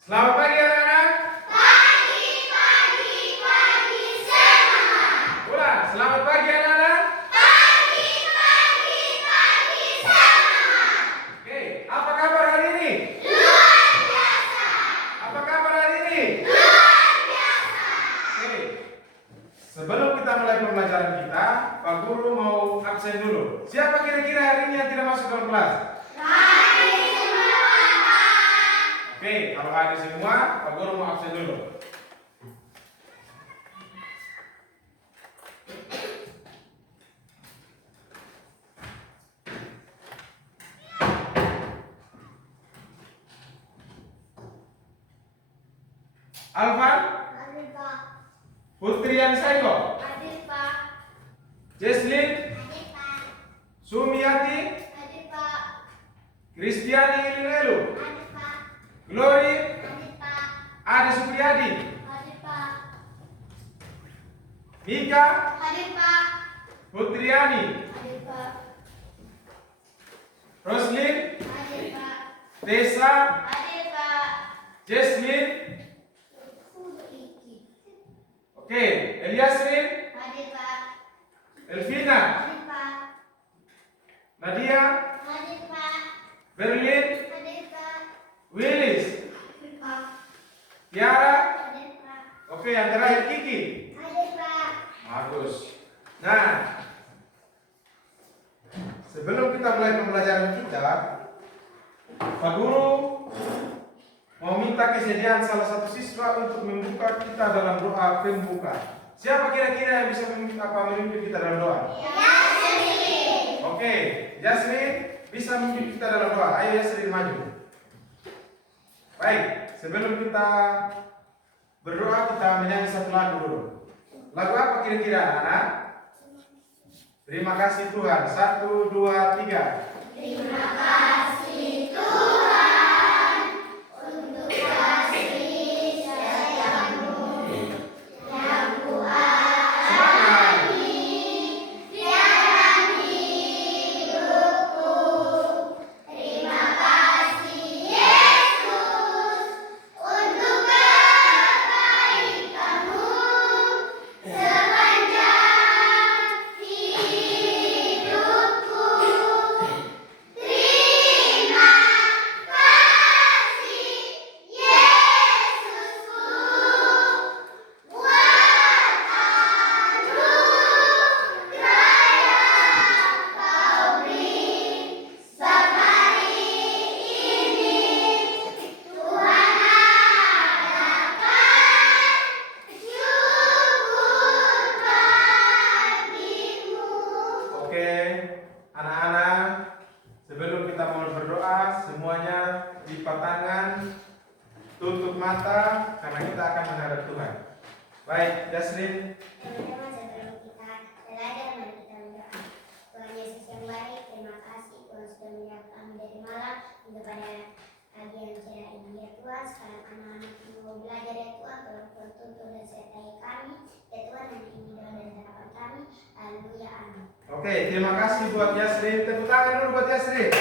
Selamat pagi anak-anak. Pagi, pagi, pagi semangat. Ulang, selamat pagi anak-anak. Pagi, pagi, pagi semangat. Oke, apa kabar hari ini? Luar biasa. Apa kabar hari ini? Luar biasa. Oke, sebelum kita mulai pembelajaran kita, Pak Guru mau absen dulu. Siapa kira-kira hari ini yang tidak masuk dalam kelas? Hadir semua, Pak. Oke, kalau hadir semua, Pak Guru mau absen dulu. Alvan, Hadir, Pak. Putrian Saigo, Hadir, Pak. Jesslyn, Hadir, Pak. Sumiati, Hadir, Pak. Kristiani Ilinelu, Hadir, Pak. Glory, Hadir, Pak. Ade Supriyadi, Hadir, Pak. Mika, Hadir, Pak. Putriani, Hadir, Pak. Roslin, Hadir, Pak. Tessa, Hadir, Pak. Jesslyn, oke, Eliasrin, Hadir, Pak. Elvina, Hadir, Pak. Nadia, Hadir, Pak. Berlin, Hadir, Pak. Willis, Hadir, Pak. Tiara, Hadir, Pak. oke, yang terakhir Kiki. Hadir, Pak. Bagus. Nah, sebelum kita mulai pembelajaran kita, Pak Guru mau minta kesediaan salah satu siswa untuk membuka kita dalam doa pembuka. Siapa kira-kira yang bisa memimpin kita dalam doa? Yasmin. Oke, Yasmin bisa memimpin kita dalam doa. Ayo Yasmin maju. Baik, sebelum kita berdoa kita menyanyi satu lagu dulu. Lagu apa kira-kira anak? Terima kasih Tuhan. 1, 2, 3. Terima kasih Tuhan untuk kasih setiamu yang Semangat. dalam hidupku. Terima kasih Yesus untuk kebaikanmu sepanjang hidupku. Terima kasih Yesusku buat anugerah yang Kau beri sehari ini. Tuhan adakan syukur bagimu. Oke, anak-anak, sebelum kita mulai berdoa, semuanya lipat tangan, tutup mata, karena kita akan menghadap Tuhan. Baik, Yasmin. Teman-teman, sebelum kita belajar, mari kita berdoa. Tuhan Yesus yang baik, terima kasih Tuhan sudah menyapa kami dari malam hingga pada pagi yang cerah ini ya Tuhan. Sekarang anak-anak yang mau belajar ya Tuhan, tolong Tuhan tuntun dan sertai kami ya Tuhan, dan ini doa dan harapan kami. Haleluya, amin. Oke, terima kasih buat Yasmin. Tepuk tangan dulu buat Yasmin.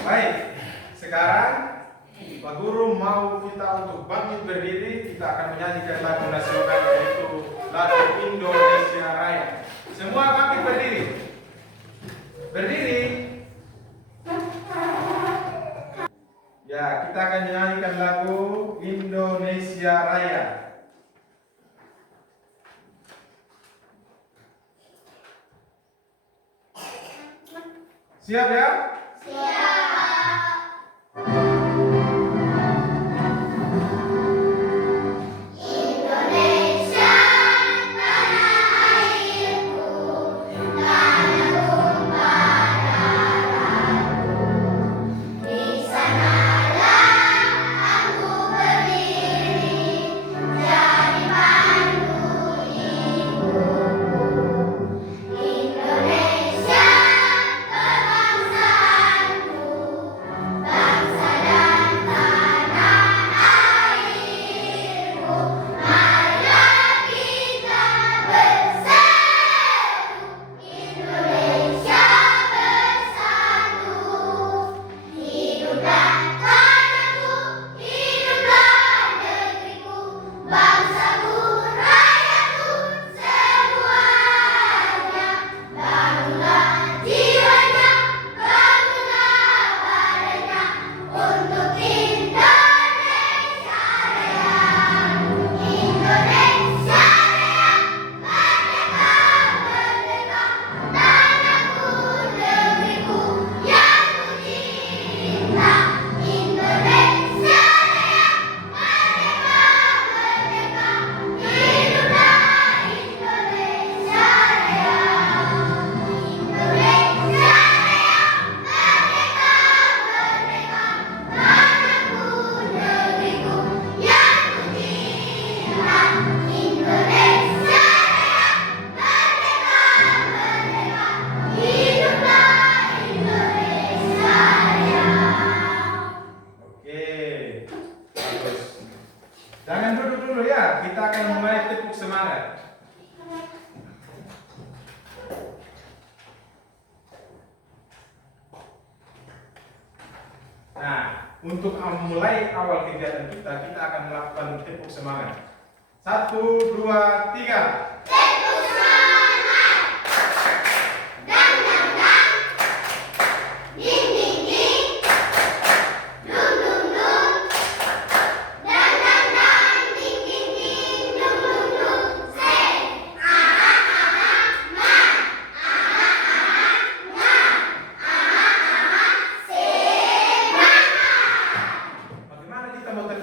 Baik, sekarang Pak Guru mau kita untuk bangkit berdiri. Kita akan menyanyikan lagu nasional, yaitu lagu Indonesia Raya. Semua bangkit berdiri. Berdiri. Ya, kita akan menyanyikan lagu Indonesia Raya. Siap ya? Indonesia, tanah airku, tanah tumpah darahku. Di sanalah aku berdiri, jadi pandu hidupku. Indonesia, kebangsaanku, untuk memulai awal kegiatan kita, kita akan melakukan tepuk semangat. 1, 2, 3.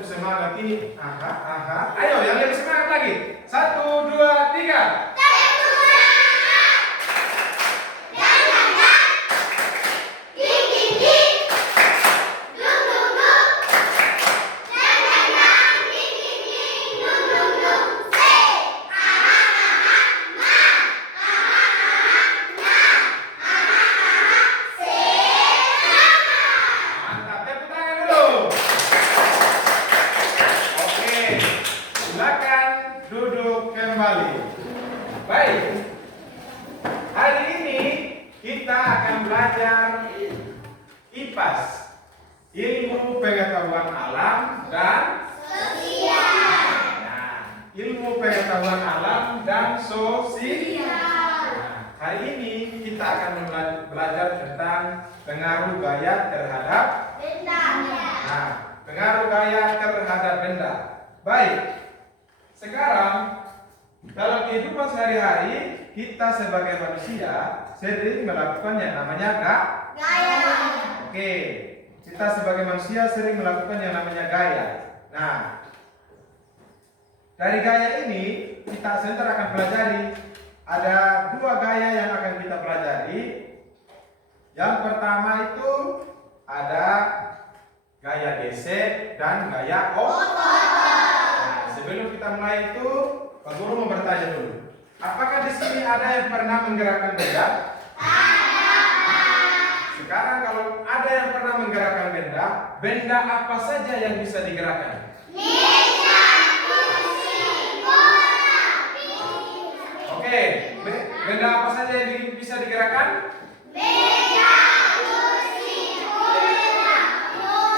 Semangat ini, ayo yang lebih semangat lagi. 1, 2, 3. Mantap, tepuk tangan dulu. Silakan duduk kembali. Baik. Hari ini kita akan belajar IPAS, ilmu pengetahuan alam dan sosial. Nah, ilmu pengetahuan alam dan sosial. Nah, hari ini kita akan belajar tentang pengaruh gaya terhadap benda. Nah, pengaruh gaya terhadap benda. Baik. Sekarang dalam kehidupan sehari-hari kita sebagai manusia sering melakukan yang namanya gaya. Oke, kita sebagai manusia sering melakukan yang namanya gaya. Nah, dari gaya ini kita sebentar akan pelajari. Ada 2 gaya yang akan kita pelajari. Yang pertama itu ada gaya gesek dan gaya otot. Sebelum kita mulai itu, Pak Guru mau bertanya dulu. Apakah di sini ada yang pernah menggerakkan benda? Ada. Sekarang kalau ada yang pernah menggerakkan benda, benda apa saja yang bisa digerakkan? Meja, kursi, bola, pintu. Oke, benda apa saja yang bisa digerakkan? Meja, kursi, bola.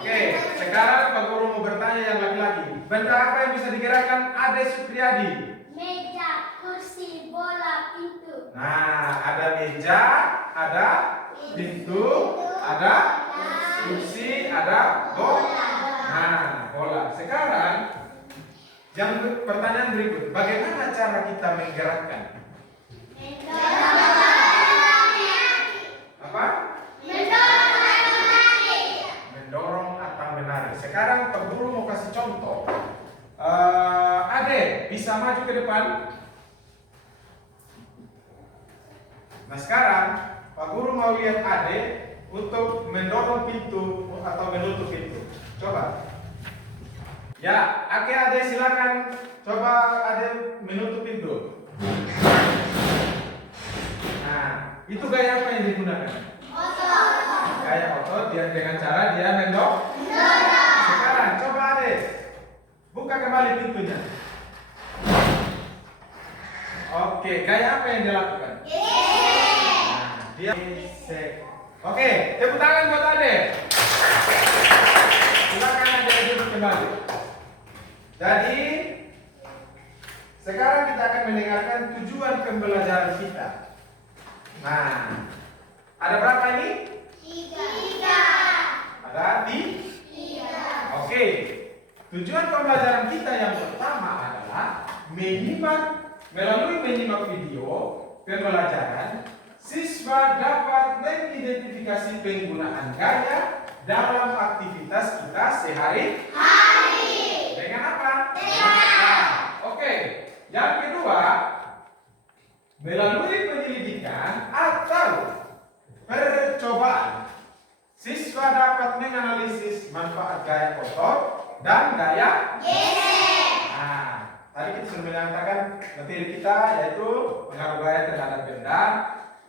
Oke, sekarang Pak Guru mau bertanya yang laki-laki. Benda apa yang bisa digerakkan Ade Supriyadi? Meja, kursi, bola, pintu. Nah, ada meja, ada pintu, ada kursi, ada bola. Nah, bola. Sekarang, pertanyaan berikut. Bagaimana cara kita menggerakkan? Apa? Mendorong atau menarik. Sekarang Pak Guru mau kasih contoh. Ade bisa maju ke depan. Nah sekarang Pak Guru mau lihat Ade untuk mendorong pintu atau menutup pintu. Coba. Ya, oke Ade silakan. Coba Ade menutup pintu. Nah, itu gaya apa yang digunakan? Otot. Gaya otot dia dengan cara dia mendorong. Sekarang coba Ade buka kembali pintunya. Oke, gaya apa yang dia lakukan? Nah, dia gesek. Oke, tepuk tangan buat Ade. Silakan Ade duduk kembali. Jadi sekarang kita akan mendengarkan tujuan pembelajaran kita. Nah, ada berapa ini? 3. Ada 3. Oke. Tujuan pembelajaran kita yang pertama adalah melalui menyimak video pembelajaran, siswa dapat mengidentifikasi penggunaan gaya dalam aktivitas kita sehari-hari. Dengan apa? Oke. Yang kedua, melalui penyelidikan atau percobaan, siswa dapat menganalisis manfaat gaya otot dan gaya gesek. Nah, tadi kita sudah menyatakan materi kita yaitu pengaruh gaya terhadap benda.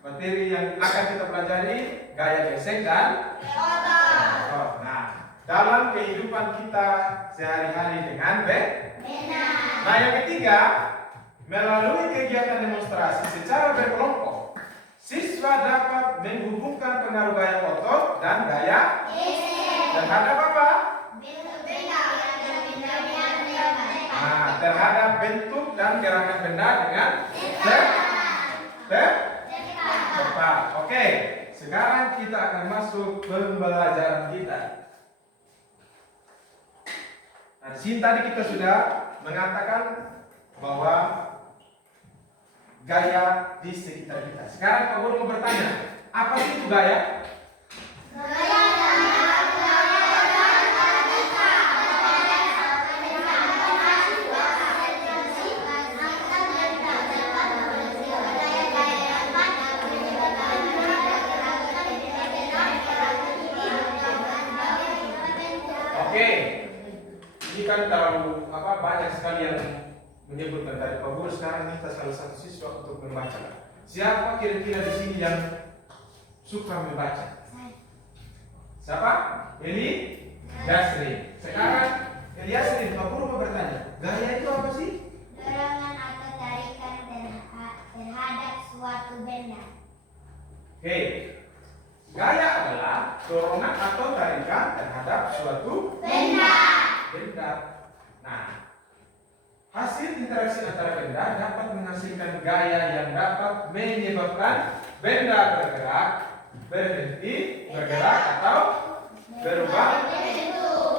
Materi yang akan kita pelajari gaya gesek dan otot. Nah, dalam kehidupan kita sehari-hari dengan benda. Nah, yang ketiga, melalui kegiatan demonstrasi secara berkelompok, siswa dapat menghubungkan pengaruh gaya otot dan gaya gesek. Dan Terhadap apa? Terhadap bentuk dan gerakan benda dengan cepat. Oke, sekarang kita akan masuk pembelajaran kita. Nah, di sini tadi kita sudah mengatakan bahwa gaya di sekitar kita. Sekarang Pak Guru mau bertanya, apa sih itu gaya? Oke, ini kan terlalu banyak sekali yang menyebutkan dari Pak Guru. Sekarang minta salah satu siswa untuk membaca. Siapa kira-kira di sini yang suka membaca? Siapa? Eli Yasri. Sekarang Eli Yasri, Pak Guru mau bertanya, gaya itu apa sih? Dorongan atau tarikan terhadap suatu benda. Oke, gaya adalah dorongan atau tarikan terhadap suatu benda. Nah, hasil interaksi antara benda dapat menghasilkan gaya yang dapat menyebabkan benda bergerak, berhenti, bergerak atau berubah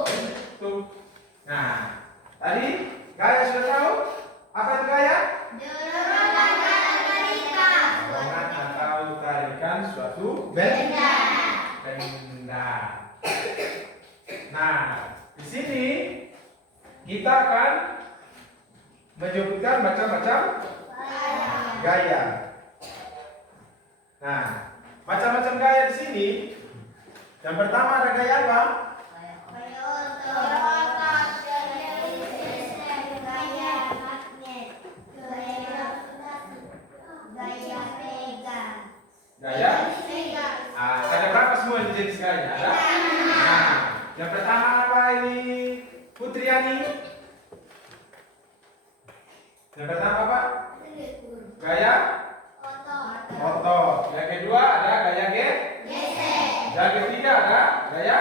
bentuk. Nah, tadi gaya sudah tahu? Apa itu gaya? Dorongan atau tarikan suatu benda. Nah, di sini kita akan menyebutkan macam-macam gaya. Nah, macam-macam gaya di sini. Yang pertama ada gaya apa? Gaya? Ada berapa semua jenis gaya? Ada? Nah, yang pertama apa ini? Putriani? Yang pertama apa? Gaya? Otot. Yang kedua ada gaya gesek. Yang ketiga ada gaya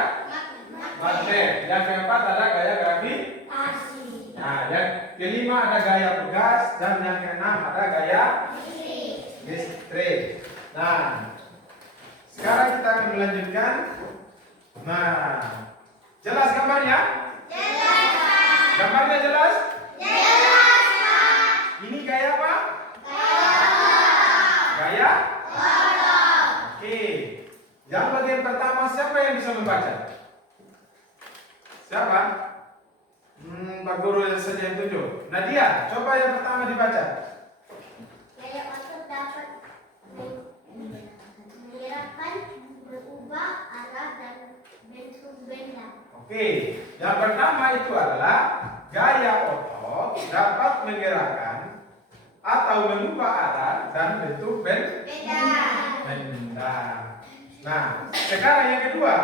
magnet. Yang keempat ada gaya gravitasi. Nah, yang kelima ada gaya pegas dan yang keenam ada gaya listrik. Nah, sekarang kita akan melanjutkan. Nah, jelas gambarnya? Jelas. Gambarnya jelas? Jelas. Ini gaya apa? Gaya? Oke. Yang bagian pertama siapa yang bisa membaca? Siapa? Pak Guru yang saja yang tunjuk. Nadia, coba yang pertama dibaca. Gaya otot dapat menggerakkan, berubah arah dan bentuk benda. Oke, yang pertama itu adalah gaya otot dapat menggerakkan atau mengubah arah dan bentuk benda. Nah, sekarang yang kedua,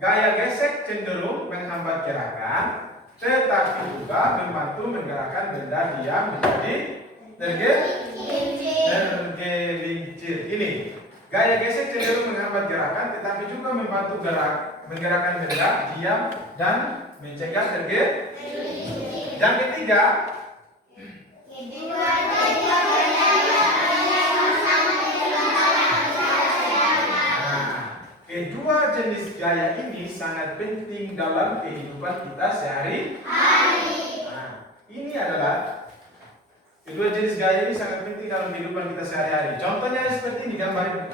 gaya gesek cenderung menghambat gerakan, tetapi juga membantu menggerakkan benda diam menjadi tergelincir. Ini gaya gesek cenderung menghambat gerakan, tetapi juga membantu menggerakkan benda diam dan mencegah tergelincir. Yang ketiga, kedua jenis gaya ini sangat penting dalam kehidupan kita sehari-hari. Nah, ini adalah kedua jenis gaya ini sangat penting dalam kehidupan kita sehari-hari. Contohnya seperti ini gambar ini.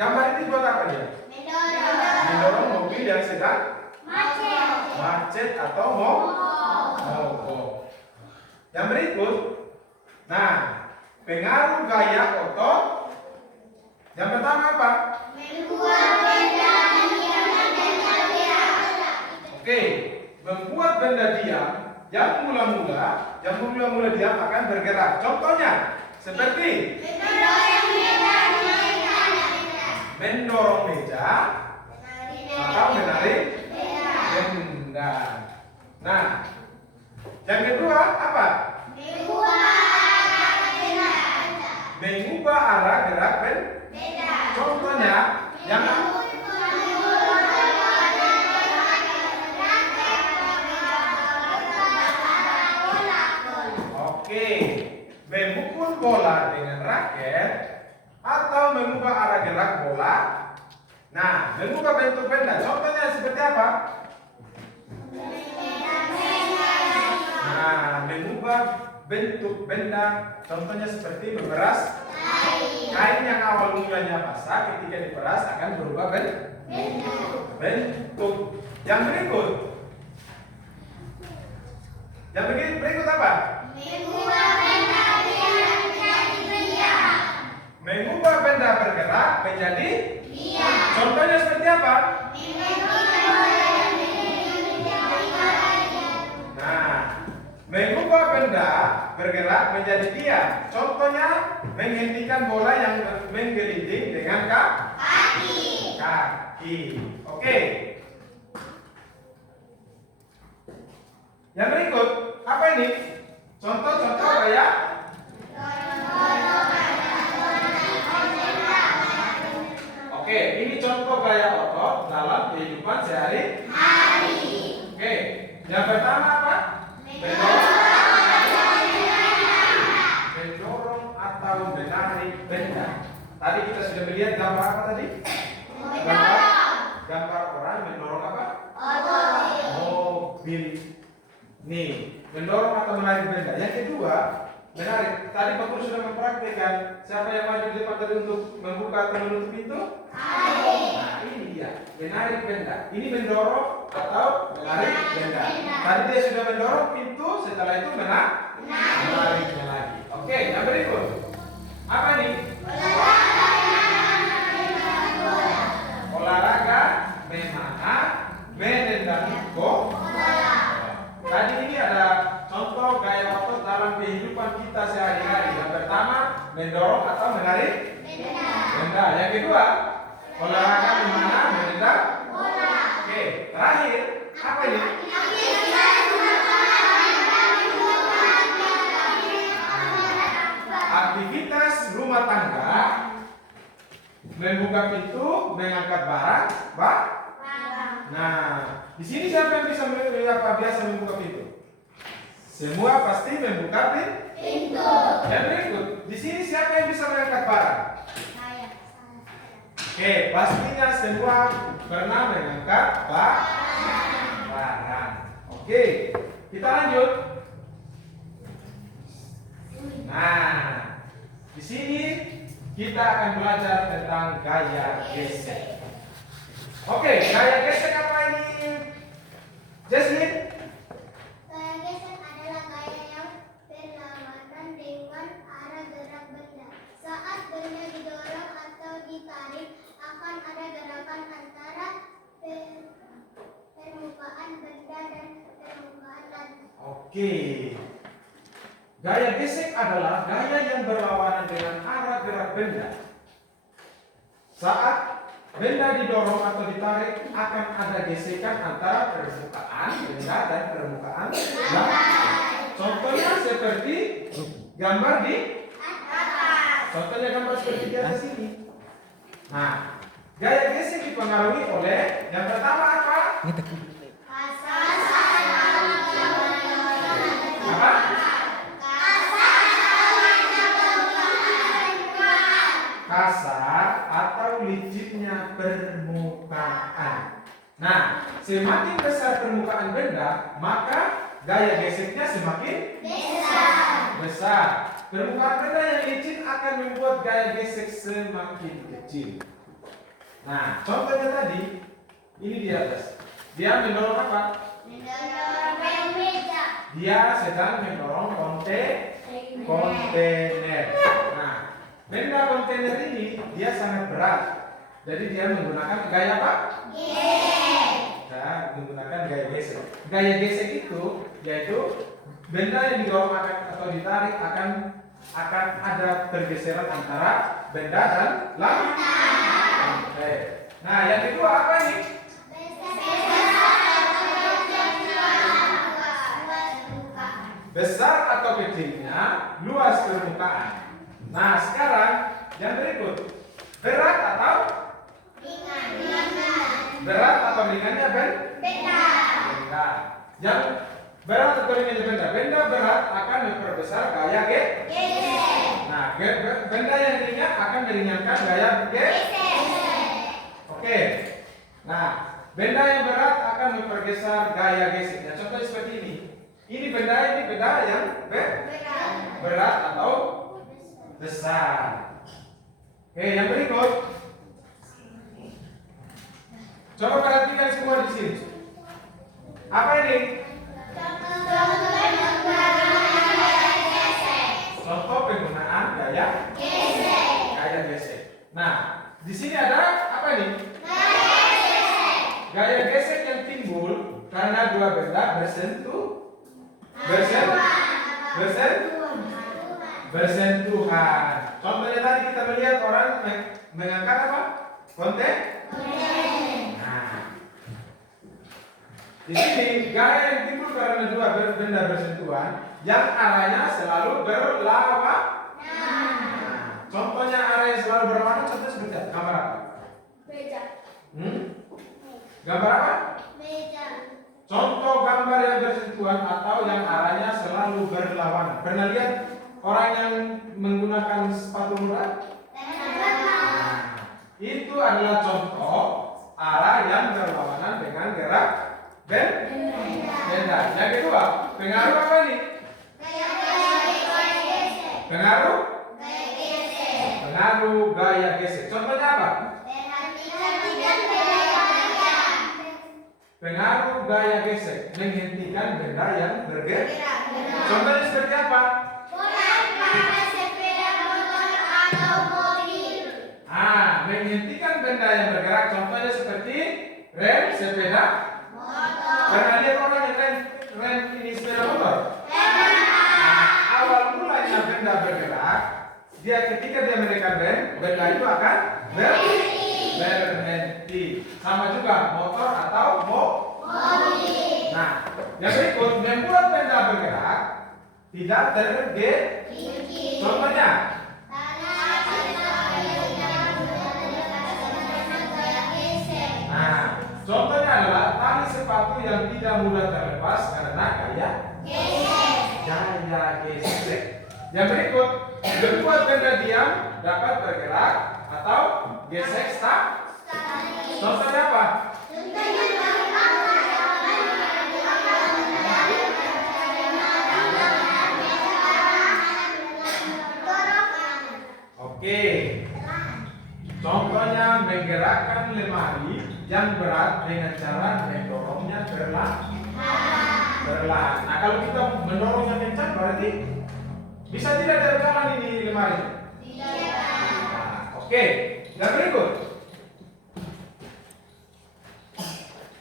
Gambar ini buat apa dia? Mendorong mobil yang sedang macet atau mogok. Yang berikut, nah, pengaruh gaya otot. Yang pertama apa? Membuat benda diam dan bergerak. Oke, membuat benda diam yang mula-mula diam akan bergerak. Contohnya seperti mendorong meja atau menarik benda. Nah, yang kedua apa? Mengubah arah gerak benda. Contohnya yang bola dengan raket atau mengubah arah gerak bola. Nah, mengubah bentuk benda. Contohnya seperti apa? Nah, mengubah bentuk benda. Contohnya seperti memeras kain yang awal mulanya basah, ketika diperas akan berubah bentuk. Yang berikut. Berikut apa? Mengubah benda bergerak menjadi contohnya seperti apa? Nah, mengubah benda bergerak menjadi diam. Contohnya menghentikan bola yang menggelinding dengan kaki. Oke. Yang berikut, apa ini? Contoh-contoh kayak oke, ini contoh gaya otot dalam kehidupan sehari-hari. Oke, yang pertama apa? Mendorong atau menarik benda. Tadi kita sudah melihat gambar apa tadi? Gambar orang mendorong apa? Mobil. Nih, mendorong atau menarik benda. Yang kedua, menarik. Tadi Pak Guru sudah mempraktikkan. Siapa yang maju di depan tadi untuk membuka atau menutup pintu? Nah, ini dia, menarik benda. Ini mendorong atau menarik benda. Tadi dia sudah mendorong pintu, setelah itu menariknya lagi. Oke, yang berikut. Apa nih? Olahraga menendang bola. Tadi ini ada contoh gaya otot dalam kehidupan kita sehari-hari. Yang pertama, mendorong atau menarik benda. Yang kedua, olahraga menendang bola. Oke, terakhir, apa ini? Aktivitas rumah tangga, membuka pintu, mengangkat barang. Nah, di sini siapa yang bisa biasa membuka pintu? Semua pasti membuka pintu. Yang berikut, di sini siapa yang bisa mengangkat barang? Oke, pastinya semua pernah mengangkat barang. Oke, kita lanjut. Nah, di sini kita akan belajar tentang gaya gesek. Oke, gaya gesek apa ini? Jasmine? Gaya gesek adalah gaya yang berlawanan dengan arah gerak benda. Saat benda didorong atau ditarik, akan ada gerakan antara permukaan benda dan permukaan lantai. Oke. Gaya gesek adalah gaya yang berlawanan dengan arah gerak benda. Saat benda didorong atau ditarik, akan ada gesekan antara permukaan benda dan permukaan lantai. Contohnya seperti gambar di atas. Contohnya gambar seperti di atas ini. Nah, gaya gesek dipengaruhi oleh yang pertama apa? Apa? Kasar atau licinnya permukaan. Nah, semakin besar permukaan benda, maka gaya geseknya semakin besar. Permukaan benda yang licin akan membuat gaya gesek semakin kecil. Nah, contohnya tadi, ini di atas. Dia mendorong apa? Dia sedang mendorong kontainer. Nah, benda kontainer ini dia sangat berat. Jadi dia menggunakan gaya apa? Nah, menggunakan gaya gesek. Gaya gesek itu yaitu benda yang didorong atau ditarik akan ada pergeseran antara benda dan lantai. Nah, yang kedua apa ini? Besar atau kecilnya luas permukaan. Nah, sekarang yang berikut, berat atau ringannya benda. Yang berat atau ringannya benda berat akan memperbesar gaya gesek. Nah, benda yang ringan akan meringankan gaya gesek. Oke. Nah, benda yang berat akan mempergeser gaya gesek. Nah, contohnya seperti ini. Ini benda yang berat atau besar. Oke, yang berikut. Coba perhatikan semua di sini. Apa ini? Contoh penggunaan gaya gesek. Nah, di sini ada apa ini? Gaya gesek yang timbul karena dua benda bersentuhan. Contohnya tadi kita melihat orang mengangkat apa? Konten. Nah, di sini gaya yang timbul karena dua benda bersentuhan yang arahnya selalu berlawanan. Contohnya arah yang selalu berlawanan, contohnya seperti apa? Gambar apa? Gambar apa? Contoh gambar yang bersentuhan atau yang arahnya selalu berlawanan. Pernah lihat orang yang menggunakan sepatu roda? Itu adalah contoh arah yang berlawanan dengan gerak benda. Yang kedua, pengaruh apa nih? Pengaruh gaya gesek. Contohnya apa? Pengaruh gaya gesek menghentikan benda yang bergerak. Contohnya seperti apa? Menghentikan benda yang bergerak. Contohnya seperti rem sepeda motor. Pernah lihat orang yang rem ini sepeda motor? Awal mulanya benda bergerak, ketika dia menekan rem, benda itu akan berhenti. Sama juga motor atau mobil. Nah, yang berikut membuat benda bergerak tidak tergelincir. Contohnya, contohnya adalah tali sepatu yang tidak mudah terlepas karena gaya gesek. Yang berikut membuat benda diam dapat bergerak atau gesek stag. Contohnya apa? Oke. Contohnya menggerakkan lemari yang berat dengan cara mendorongnya perlahan. Nah, kalau kita mendorongnya kencang berarti bisa tidak berjalan ini lemari? Tidak. Oke, yang berikut.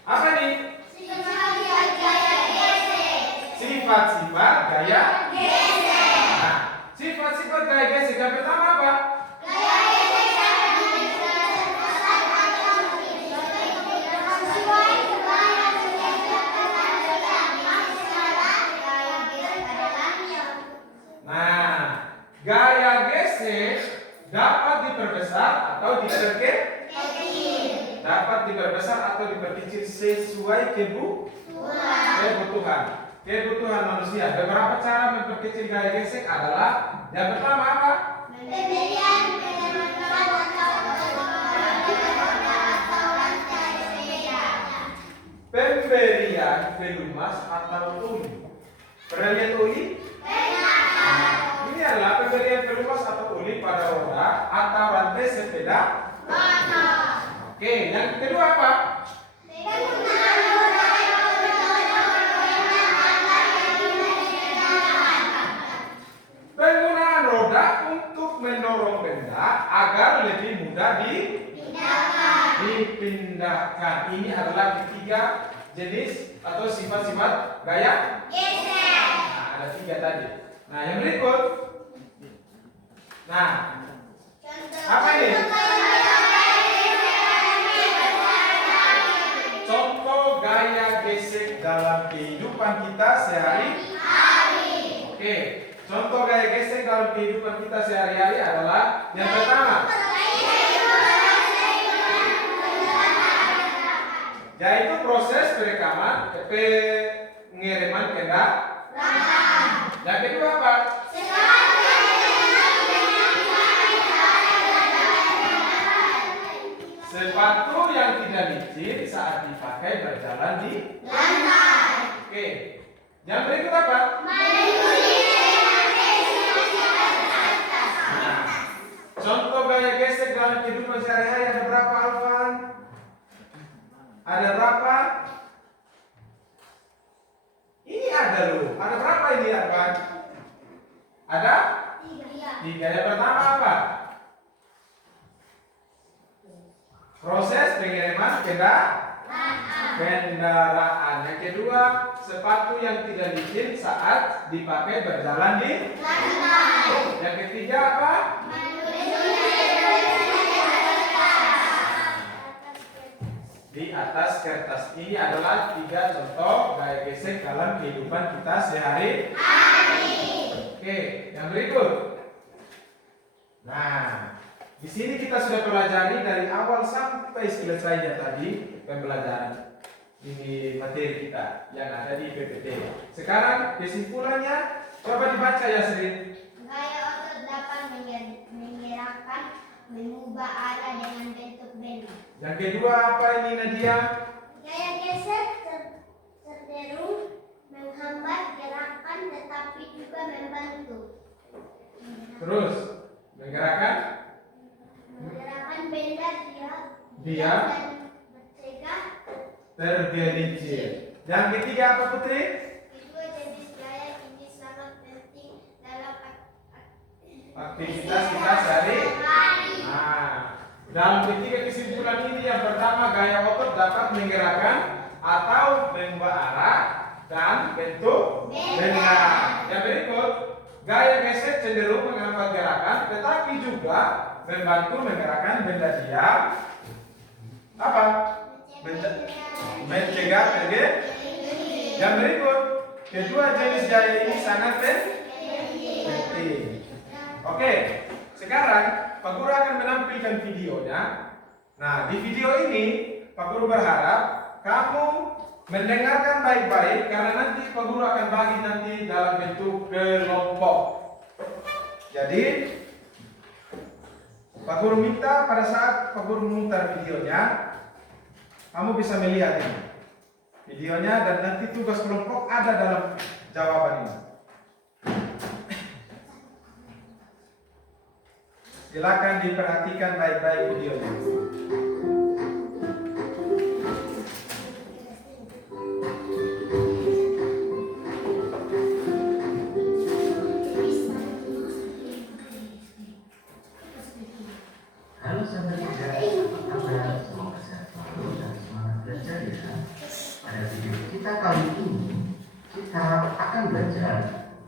Apa ini? Sifat-sifat gaya gesek. Nah, sifat-sifat gaya gesek yang pertama apa? Gaya gesek dapat diperbesar atau diperkecil. Dapat diperbesar atau diperkecil sesuai kebutuhan manusia. Beberapa cara memperkecil gaya gesek adalah yang pertama apa? Pemberian pelumas atau uli. Pernah lihat uli? Ini adalah pemberian pelumas atau uli pada roda atau rantai sepeda. Oke, yang kedua apa? Penggunaan roda untuk mendorong benda agar lebih mudah dipindahkan. Ini adalah ketiga jenis atau sifat-sifat gaya gesek. Nah, ada tiga tadi. Nah, yang berikut. Nah, apa ini? Contoh gaya gesek dalam kehidupan kita sehari-hari. Oke, contoh gaya gesek dalam kehidupan kita sehari-hari adalah yang pertama, yaitu proses pengiriman kendaraan. Yang kedua apa? Sepatu yang tidak licin saat dipakai berjalan di lantai. Oke. Yang berikut apa? Nah, contoh gaya gesek dalam kehidupan sehari-hari ada berapa, Alvan? Ada berapa? Ini ada loh. Ada berapa ini, Alvan? Ada? 3. Yang pertama apa? Proses pengiriman kendaraan. Yang kedua, sepatu yang tidak licin saat dipakai berjalan di lantai. Yang ketiga apa? Di atas kertas. Ini adalah 3 contoh gaya gesek dalam kehidupan kita sehari-hari. Oke, yang berikut. Nah, di sini kita sudah pelajari dari awal sampai selesainya tadi pembelajaran ini materi kita yang ada di PPT. Sekarang kesimpulannya coba dibaca ya, Sri. Gaya otot dapat menggerakkan, mengubah arah dengan bentuk benda. Yang kedua apa ini, Nadia? Gaya gesek cenderung menghambat gerakan tetapi juga membantu. Terus menggerakkan Benda dia dan mencegah. tergelincir. Yang ketiga apa, Putri? Kedua jenis gaya ini sangat penting dalam Aktivitas kita sehari. Nah, dalam ketiga kesimpulan ini yang pertama gaya otot dapat menggerakkan atau mengubah arah dan bentuk benda. Yang berikut, gaya gesek cenderung menghambat gerakan tetapi juga membantu menggerakkan benda diam. Apa? Mencegah tergelincir. Yang berikut, kedua jenis gaya ini sangat penting. Oke, sekarang Pak Guru akan menampilkan videonya. Nah, di video ini Pak Guru berharap kamu mendengarkan baik-baik karena nanti Pak Guru akan bagi nanti dalam bentuk kelompok. Jadi Pak Guru minta pada saat Pak Guru memutar videonya, kamu bisa melihat ini videonya dan nanti tugas kelompok ada dalam jawaban ini. Silakan diperhatikan baik-baik videonya. Halo sahabat kerja, apa kabar? Semoga sehat selalu dan semangat belajar ya. Pada video kita kali ini, kita akan belajar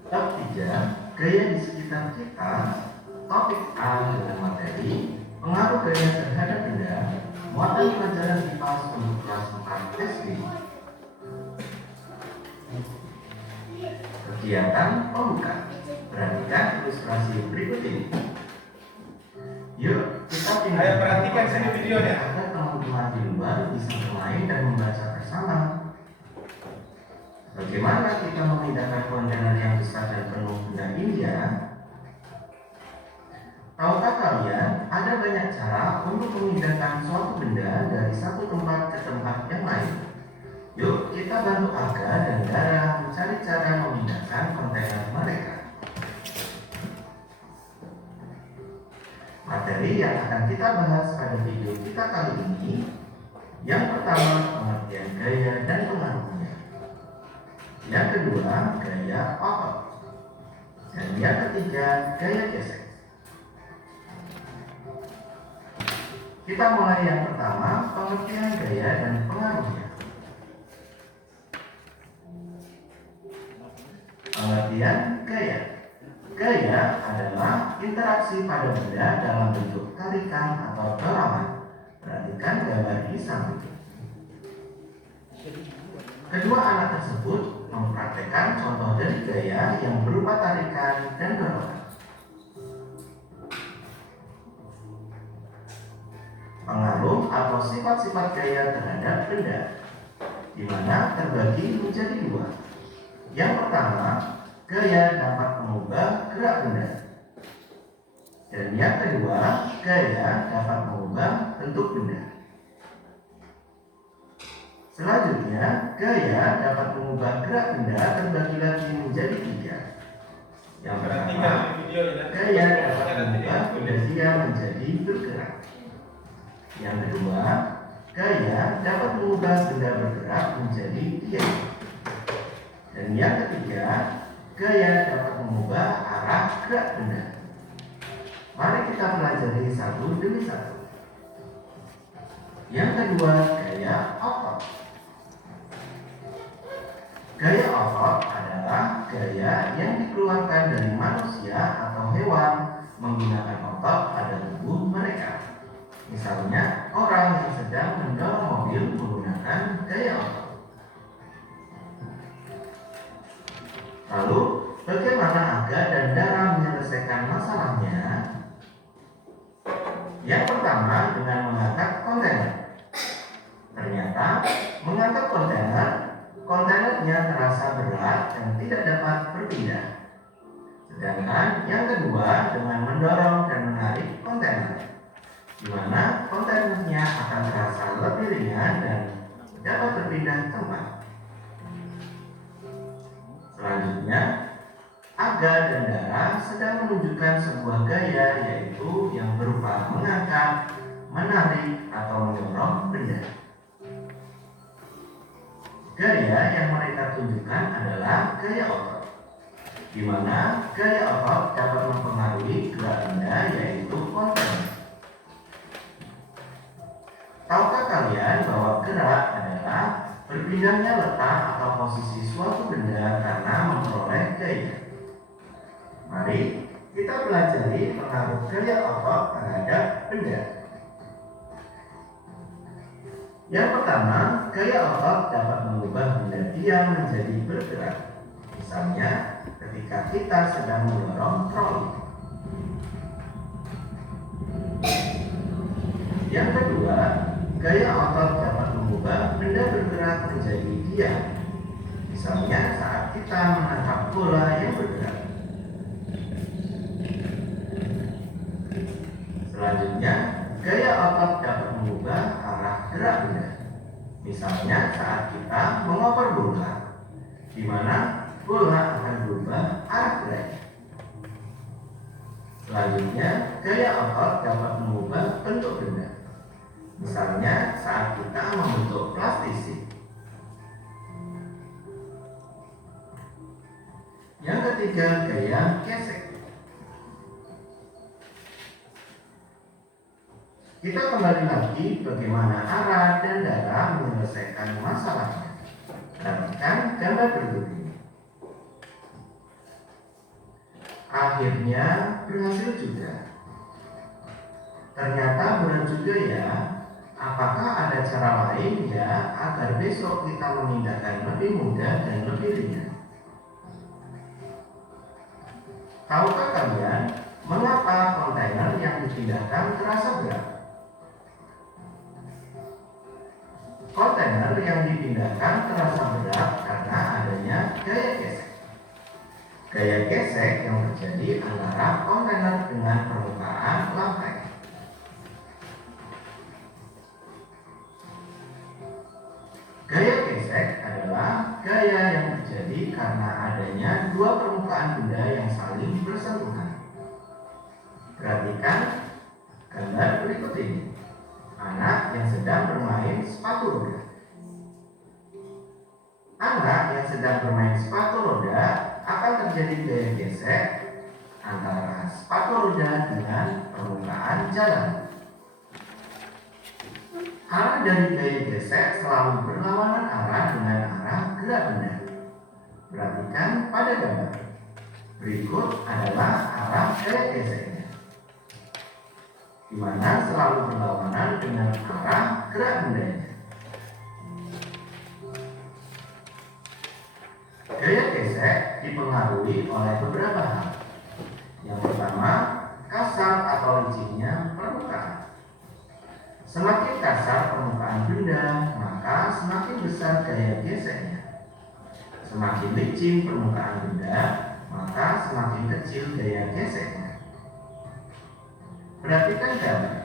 bab 3 gaya di sekitar kita. Topik A dengan materi pengaruh gaya terhadap benda, muatan pelajaran IPA untuk kelas 4 SD. Kegiatan pembuka. Perhatikan ilustrasi berikut ini. Yuk, kita Ayo perhatikan sini videonya. agar teman-teman di luar bisa bermain dan membaca bersama. Bagaimana kita memindahkan kontainer yang besar dan penuh benda ini ya? Tahukah kalian, ada banyak cara untuk memindahkan suatu benda dari satu tempat ke tempat yang lain. Yuk, kita bantu Aga dan Dara mencari cara memindahkan kontainer mereka. Materi yang akan kita bahas pada video kita kali ini, yang pertama pengertian gaya dan pengaruhnya, yang kedua gaya otot, dan yang ketiga gaya gesek. Kita mulai yang pertama, pengertian gaya dan pengaruhnya. Pengertian gaya. Gaya adalah interaksi pada benda dalam bentuk tarikan atau dorongan. Perhatikan gambar di samping. Kedua anak tersebut mempraktekkan contoh dari gaya yang berupa tarikan dan dorongan. Pengaruh atau sifat-sifat gaya terhadap benda, di mana terbagi menjadi dua. Yang pertama, gaya dapat mengubah gerak benda. Dan yang kedua, gaya dapat mengubah bentuk benda. Selanjutnya, gaya dapat mengubah gerak benda terbagi lagi menjadi 3. Yang Perhatikan pertama, di video ini. gaya dapat mengubah benda dia menjadi bergerak. Yang kedua, gaya dapat mengubah benda bergerak menjadi diam. Dan yang ketiga, gaya dapat mengubah arah gerak benda. Mari kita pelajari satu demi satu. Yang kedua, gaya otot. Gaya otot adalah gaya yang dikeluarkan dari manusia atau hewan menggunakan otot pada tubuh mereka. Misalnya, orang yang sedang mendorong mobil menggunakan gaya otot. Lalu, bagaimana Aga dan Dara menyelesaikan masalahnya? Yang pertama, dengan mengangkat kontainer. Ternyata, mengangkat kontainernya terasa berat dan tidak dapat berpindah. Sedangkan yang kedua, dengan mendorong dan menarik kontainer, di mana kontainernya akan terasa lebih ringan dan dapat berpindah tempat. Selanjutnya, Aga dan Dara sedang menunjukkan sebuah gaya, yaitu yang berupa mengangkat, menarik, atau mendorong benda. Gaya yang mereka tunjukkan adalah gaya otot, di mana gaya otot dapat mempengaruhi gerak benda, yaitu kontainer. Tahukah kalian bahwa gerak adalah berpindahnya letak atau posisi suatu benda karena memperoleh gaya? Mari kita pelajari pengaruh gaya otot terhadap benda. Yang pertama, gaya otot dapat mengubah benda diam menjadi bergerak. Misalnya, ketika kita sedang mendorong troli. Yang kedua, gaya otot dapat mengubah benda bergerak menjadi diam. Misalnya, saat kita menangkap bola yang bergerak. Selanjutnya, gaya otot dapat mengubah arah gerak benda. Misalnya saat kita mengoper bola, di mana bola akan berubah arah gerak. Selanjutnya, gaya otot dapat mengubah bentuk benda. Misalnya saat kita membentuk plastisik. Yang ketiga, gaya gesek. Kita kembali lagi bagaimana Ara dan Dara menyelesaikan masalahnya. Perhatikan gambar berikut ini. Akhirnya berhasil juga. Ternyata benar juga ya. Apakah ada cara lain ya agar besok kita memindahkan lebih mudah dan lebih ringan? Tahukah kalian mengapa kontainer yang dipindahkan terasa berat? Kontainer yang dipindahkan terasa berat karena adanya gaya gesek. Gaya gesek yang terjadi antara kontainer dengan permukaan lantai. Gaya gesek adalah gaya yang terjadi karena adanya dua permukaan benda yang saling bersentuhan. Perhatikan gambar berikut ini. Anak yang sedang bermain sepatu roda. Anak yang sedang bermain sepatu roda akan terjadi gaya gesek antara sepatu roda dengan permukaan jalan. Arah dari gaya gesek selalu berlawanan arah dengan arah gerak benda. Perhatikan pada gambar. Berikut adalah arah gaya geseknya, di mana selalu berlawanan dengan arah gerak bendanya. Gaya gesek dipengaruhi oleh beberapa hal. Yang pertama, kasar atau licinnya permukaan. Semakin kasar permukaan benda, maka semakin besar gaya geseknya. Semakin licin permukaan benda, maka semakin kecil gaya geseknya. Perhatikan gambar.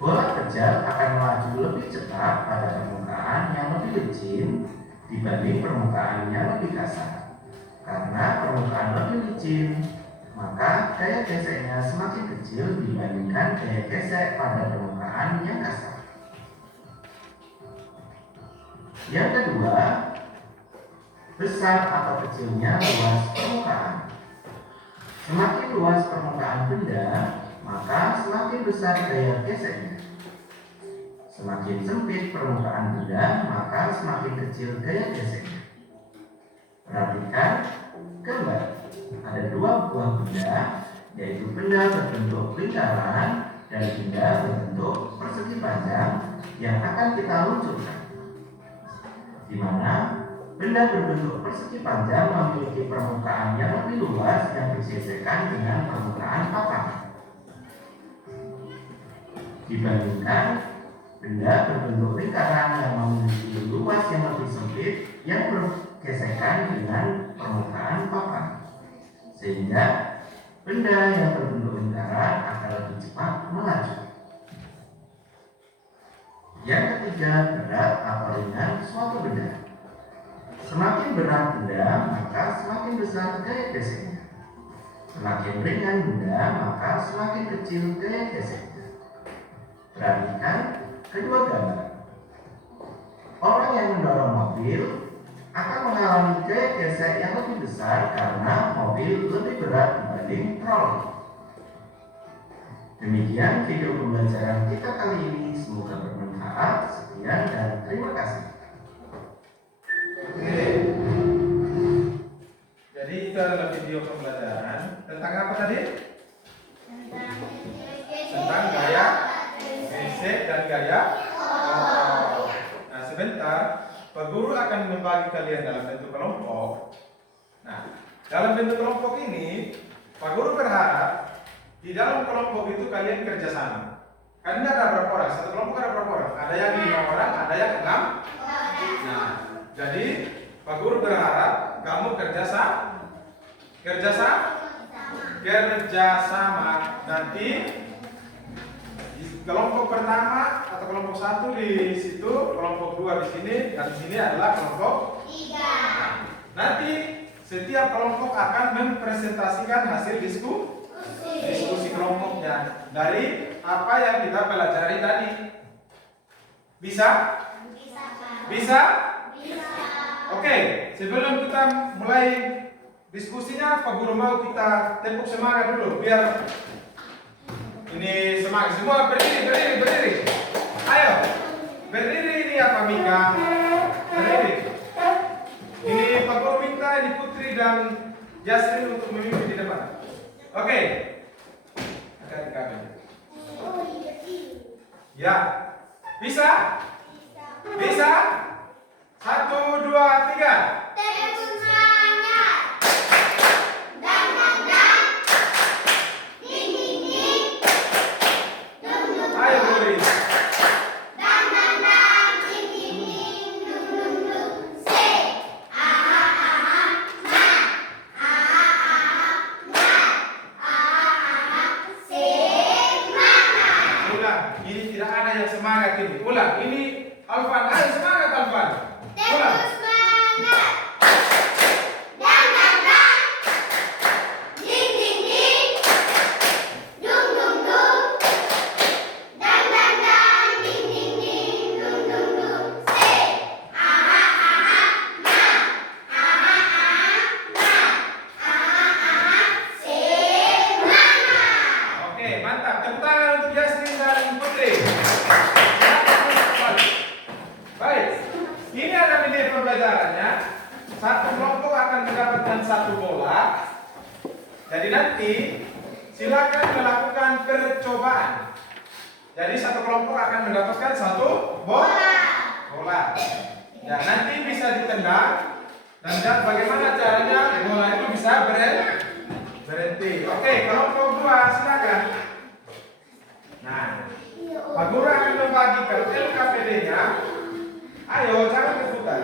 Bola belajar akan melaju lebih cepat pada permukaan yang lebih licin dibanding permukaan yang lebih kasar. Karena permukaan lebih licin, maka gaya geseknya semakin kecil dibandingkan gaya gesek pada permukaan yang kasar. Yang kedua, besar atau kecilnya luas permukaan. Semakin luas permukaan benda, maka semakin besar gaya geseknya. Semakin sempit permukaan benda, maka semakin kecil gaya geseknya. Perhatikan gambar. Ada dua buah benda, yaitu benda berbentuk lingkaran dan benda berbentuk persegi panjang yang akan kita luncurkan. Di mana benda berbentuk persegi panjang memiliki permukaan yang lebih luas yang bergesekan dengan permukaan papan, dibandingkan benda berbentuk lingkaran yang memiliki luas yang lebih sempit yang bergesekan dengan permukaan papan, sehingga benda yang berbentuk lingkaran akan lebih cepat melaju. Yang ketiga, berat atau ringan suatu benda. Semakin berat benda, maka semakin besar gaya geseknya. Semakin ringan benda, maka semakin kecil gaya geseknya. Perhatikan kedua gambar. Orang yang mendorong mobil akan mengalami gaya gesek yang lebih besar karena mobil lebih berat dibanding troli. Demikian video pembelajaran kita kali ini, semoga bermanfaat. Sekian dan terima kasih. Oke. Jadi itu adalah video pembelajaran tentang apa tadi? Tentang gaya gesek dan gaya kelompok. Nah, sebentar, Pak Guru akan membagi kalian dalam bentuk kelompok. Nah, dalam bentuk kelompok ini, Pak Guru berharap di dalam kelompok itu kalian kerjasama. Kan ini ada berapa orang? Satu kelompok ada berapa orang? Ada yang 5 orang, ada yang 6. Nah, jadi Pak Guru berharap kamu kerjasama. Nanti di kelompok pertama atau kelompok 1 di situ, kelompok 2 di sini, dan di sini adalah kelompok 3. Nanti setiap kelompok akan mempresentasikan hasil diskusi kelompoknya dari apa yang kita pelajari tadi. Bisa? Bisa? Oke, sebelum kita mulai diskusinya, Pak Guru mau kita tepuk semangat dulu biar ini semangat. Semua berdiri. Ayo, berdiri ini apa Mika? Berdiri. Ini Pak Guru minta ini Putri dan Jasrin untuk memimpin di depan. Oke. Angkat kaki. Ya. Bisa? Bisa? 1, 2, 3. Tepuk semangat. Dang dang dang. Ding ding ding. Dung dung. Ayo Putri. Dang dang dang. Ding ding ding. Dung dung dung. Say. Aha aha. Na. Aha aha. Na. Aha aha. Semangat. Ulang. Ini tidak ada yang semangat ini. Ulang. Ini Alvan. Ayo semangat Alvan. Ulang. Tepuk semangat. Dang dang dang. Ding ding ding. Dung dung dung. Dang dang dang. Ding ding ding. Dung dung dung. Say. Aha aha. Na. Aha aha. Na. Aha aha. Semangat. Oke, mantap. Tepuk tangan untuk Jasmin dan Putri. Baik. Ini ada video pembelajarannya. Satu kelompok akan mendapatkan 1 bola. Jadi nanti silakan melakukan percobaan. Jadi satu kelompok akan mendapatkan 1 bola. Ya, nanti bisa ditendang dan bagaimana caranya bola itu bisa berhenti. Oke, kelompok 2 silakan. Nah, Pak Guru akan membagikan LKPD-nya. Ayo, jangan rebutan.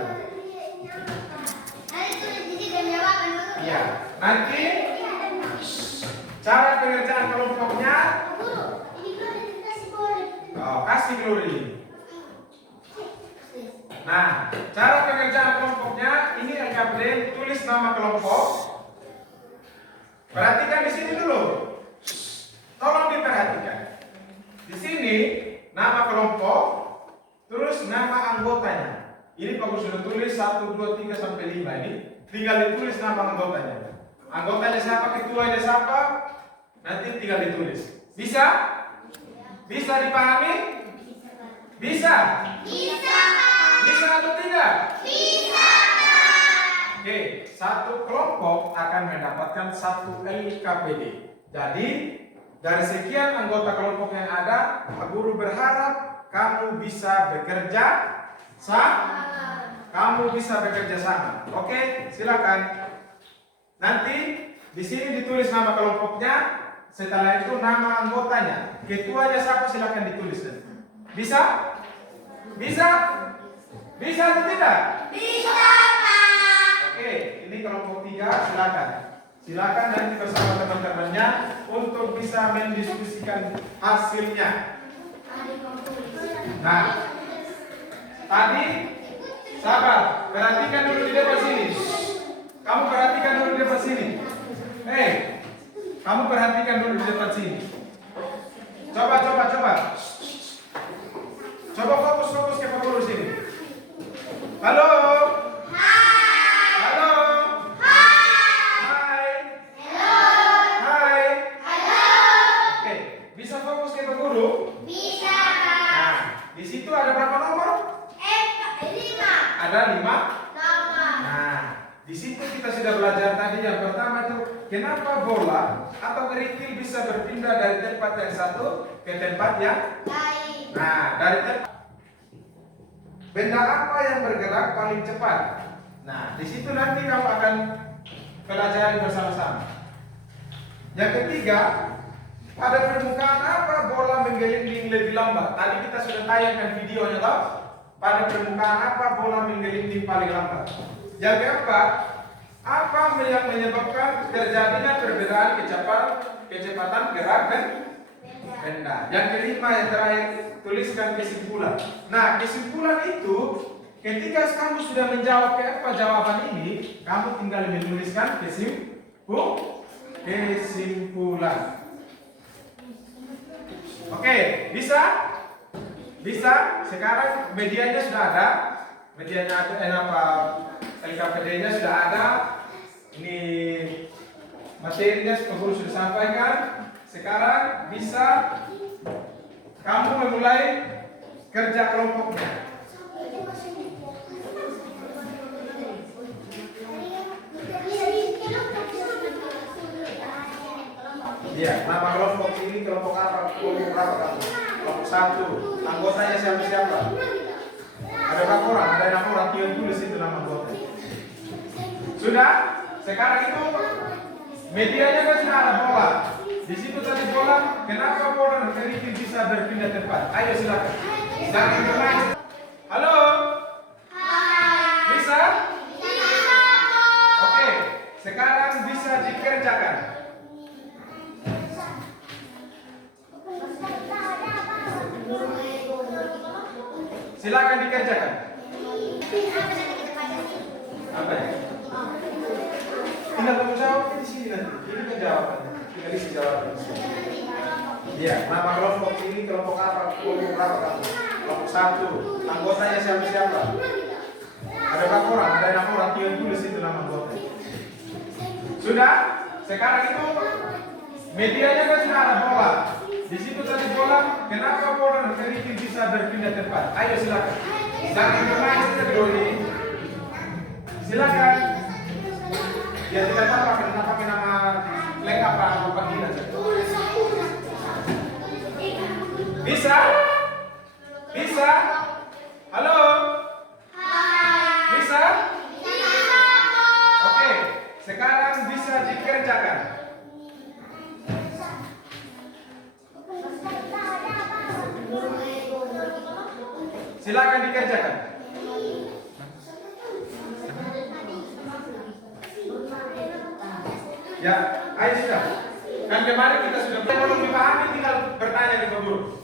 Iya, nanti cara pengerjaan kelompoknya. kasih Glory. Nah, cara pengerjaan kelompoknya ini LKPD, tulis nama kelompok. Perhatikan di sini dulu. Tolong diperhatikan. Di sini nama kelompok, terus nama anggotanya. Ini Pak Guru sudah tulis 1, 2, 3 sampai 5 ini. Tinggal ditulis nama anggotanya. Anggotanya siapa, ketuanya siapa, nanti tinggal ditulis. Bisa? Bisa dipahami? Bisa? Bisa. Bisa atau tidak? Bisa. Oke, satu kelompok akan mendapatkan 1 LKPD. Jadi, dari sekian anggota kelompok yang ada, Pak Guru berharap kamu bisa bekerja sama. Kamu bisa bekerja sama. Oke, silakan. Nanti di sini ditulis nama kelompoknya, setelah itu nama anggotanya. Ketuanya siapa, silakan ditulis. Bisa? Bisa? Bisa atau tidak? Bisa, Pak. Oke, ini kelompok 3, silakan. Silakan nanti bersama teman-temannya untuk bisa mendiskusikan hasilnya. Nah, tadi sabar, perhatikan dulu di depan sini. Kamu perhatikan dulu di depan sini. Kamu perhatikan dulu di depan sini. Coba. Coba fokus ke Pak Guru sini. Halo. Hai. Halo. Hai. Halo. Hai. Halo. Oke, bisa fokus ke Pak Guru? Bisa. Nah, di situ ada berapa nomor? 5. Ada 5? Nah, di situ kita sudah belajar tadi yang pertama itu kenapa bola atau kerikil bisa berpindah dari tempat yang satu ke tempat yang lain. Nah, dari tempat benda apa yang bergerak paling cepat? Nah, di situ nanti kamu akan pelajari bersama-sama. Yang ketiga, pada permukaan apa bola menggelinding lebih lambat? Tadi kita sudah tayangkan videonya, toh? Pada permukaan apa bola menggelinding paling lambat? Yang keempat, apa yang menyebabkan terjadinya perbedaan kecepatan gerak benda? Yang kelima, yang terakhir, tuliskan kesimpulan. Nah, kesimpulan itu ketika kamu sudah menjawab apa jawaban ini, kamu tinggal menuliskan kesimpulan. Oke, bisa? Bisa? Sekarang medianya sudah ada. LKPD-nya sudah ada. Ini materinya Pak Guru sudah sampaikan. Sekarang bisa kamu memulai kerja kelompoknya. Iya, nama kelompok ini kelompok apa? Kelompok berapa kamu? Kelompok 1. Anggotanya siapa? Ada berapa orang? Ada 6 orang. Tinggal tulis itu nama anggota. Sudah? Sekarang itu medianya kan sudah ada bola. Di situ tadi bola. Kenapa bola kerikil bisa berpindah tempat? Ayo silakan. Jangan bermain. Halo? Hai. Bisa? Bisa. Oke. Sekarang bisa dikerjakan. Silakan dikerjakan. Apa ya? Tinggal kamu jawab di sini nanti. Ini kan jawabannya. Tinggal isi jawabannya. Iya, nama kelompok ini kelompok apa? Kelompok berapa kamu? Kelompok 1. Anggotanya siapa? Ada berapa orang? Ada 6 orang. Tinggal tulis itu nama anggota. Sudah? Sekarang itu medianya kan sudah ada bola. Di situ tadi bola, kenapa bola kerikil bisa berpindah tempat? Ayo silakan. Jangan bermain saja dulu ini. Silakan. Ya tidak apa-apa, pakai nama lengkap atau panggilan saja. Bisa? Bisa? Halo? Bisa? Oke, sekarang bisa dikerjakan. Silakan dikerjakan. Ya, ayo sudah. Kan kemarin kita sudah belum dipahami, tinggal bertanya ke Pak Guru.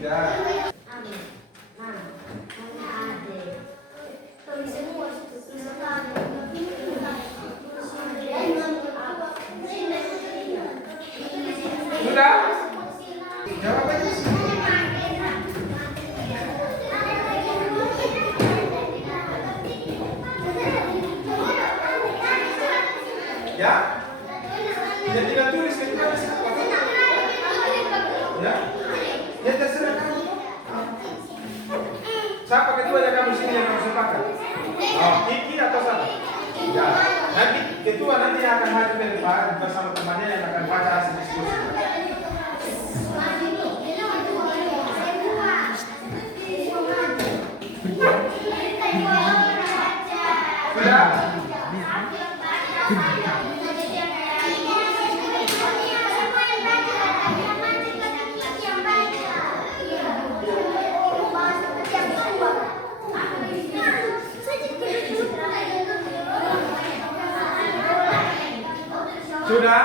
3. Sudah? Jawabannya sih. Ya? Ya tinggal tulis keduanya siapa? Ya? Ya terserah kamu. Siapa kedua yang kamu sini yang kamu sepakat? Oh, Kiki atau siapa? Ya. Nanti ketua nanti akan hadir ke depan bersama temannya yang akan baca hasil diskusi. Sudah? Sudah?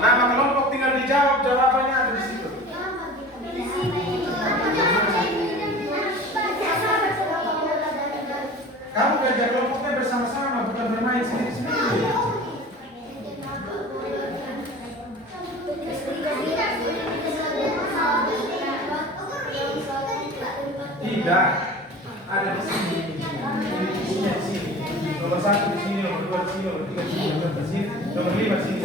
Nama kelompok tinggal dijawab, jawabannya ada di situ. Kamu kerja kelompoknya bersama-sama, bukan bermain sendiri-sendiri. Tidak, ada di sini. Bukunya di sini. Nomor 1 di sini, nomor 2 di sini, nomor 3 di sini, nomor 4 di sini, nomor 5 di sini.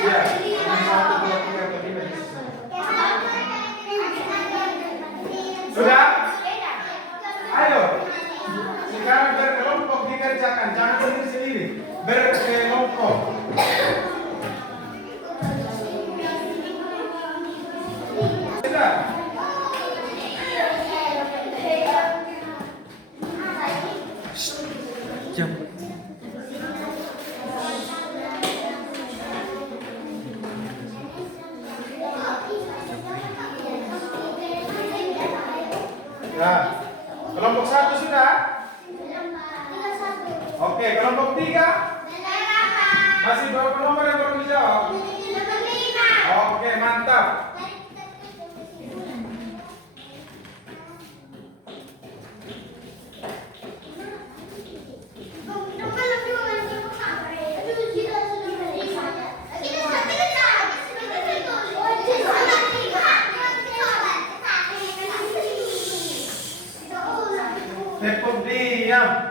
Iya, ini 1, 2, 3, 4, 5 di sini. Sudah? Ayo. Sekarang berkelompok dikerjakan, jangan sendiri-sendiri. Berkelompok. Sudah? Jam. Nah, kelompok 1 sudah? Oke, kelompok 3? Masih berapa nomor yang perlu dijawab? Oke, mantap. Tepuk diam.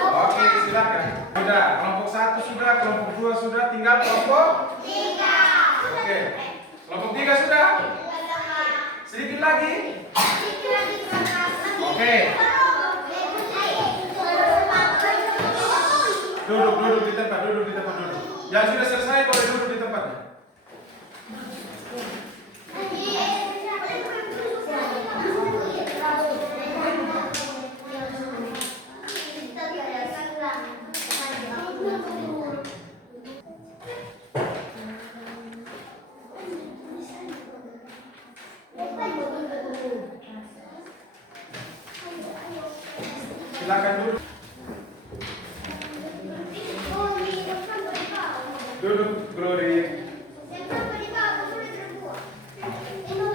Oke, silakan. Sudah, kelompok 1 sudah, kelompok 2 sudah, tinggal kelompok 3. Oke. Kelompok 3 sudah? Sedikit lagi? Oke. Duduk di tempat, duduk. Yang sudah selesai boleh duduk di tempatnya. Silakan duduk. Duduk, Glory.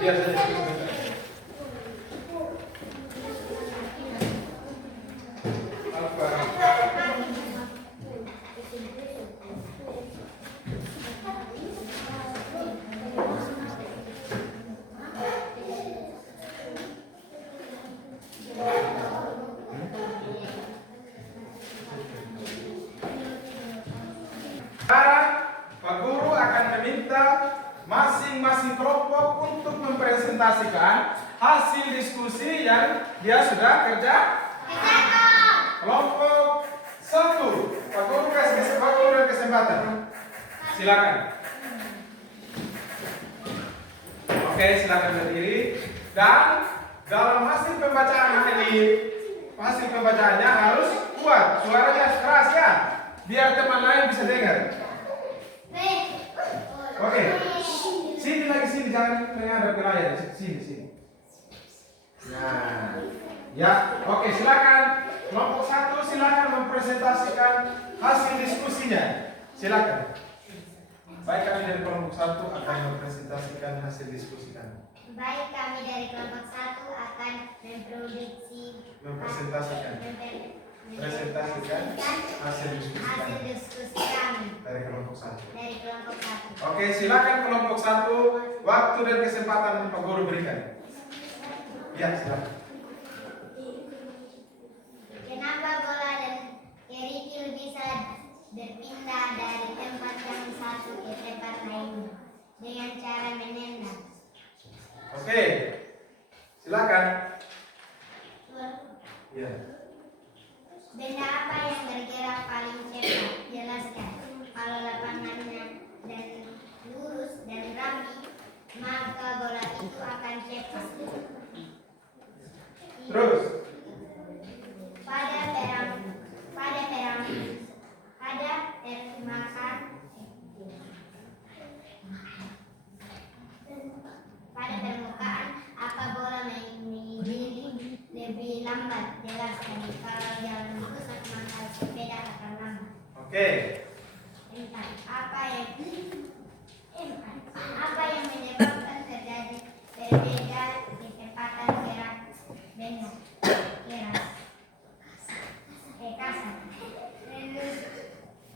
Biasanya sebentar. Alfa. Sekarang Pak Guru akan meminta masing-masing kelompok untuk mempresentasikan hasil diskusi yang dia sudah kerjakan. Kelompok 1, Pak Guru kasih kesempatan. Silakan. Oke, silakan berdiri. Dan dalam hasil pembacaan ini, hasil pembacaannya harus kuat, suaranya keras ya, biar teman lain bisa dengar. Ya, oke, silakan. Kelompok 1 silakan mempresentasikan hasil diskusinya. Silakan. Baik, kami dari kelompok 1 akan mempresentasikan hasil diskusi kami. Baik, kami dari kelompok 1 akan mempresentasikan hasil diskusi kami dari kelompok 1. dari kelompok 1. Oke, silakan kelompok 1. Waktu dan kesempatan Pak Guru berikan. Ya, silakan. Kenapa bola dan kerikil bisa berpindah dari tempat yang satu ke tempat lain dengan cara menendang? Oke, silakan. Ya. Benda apa yang bergerak paling cepat? Jelaskan. Kalau lapangannya dan lurus dan rapi, maka bola itu akan cepat. Terus. Pada permukaan apa bola menggiring lebih lambat? Jelaskan. Kalau jalan rusak maka sepeda akan lambat. Oke. Apa yang menyebabkan terjadi berbeda kecepatan gerak benda? Kasar.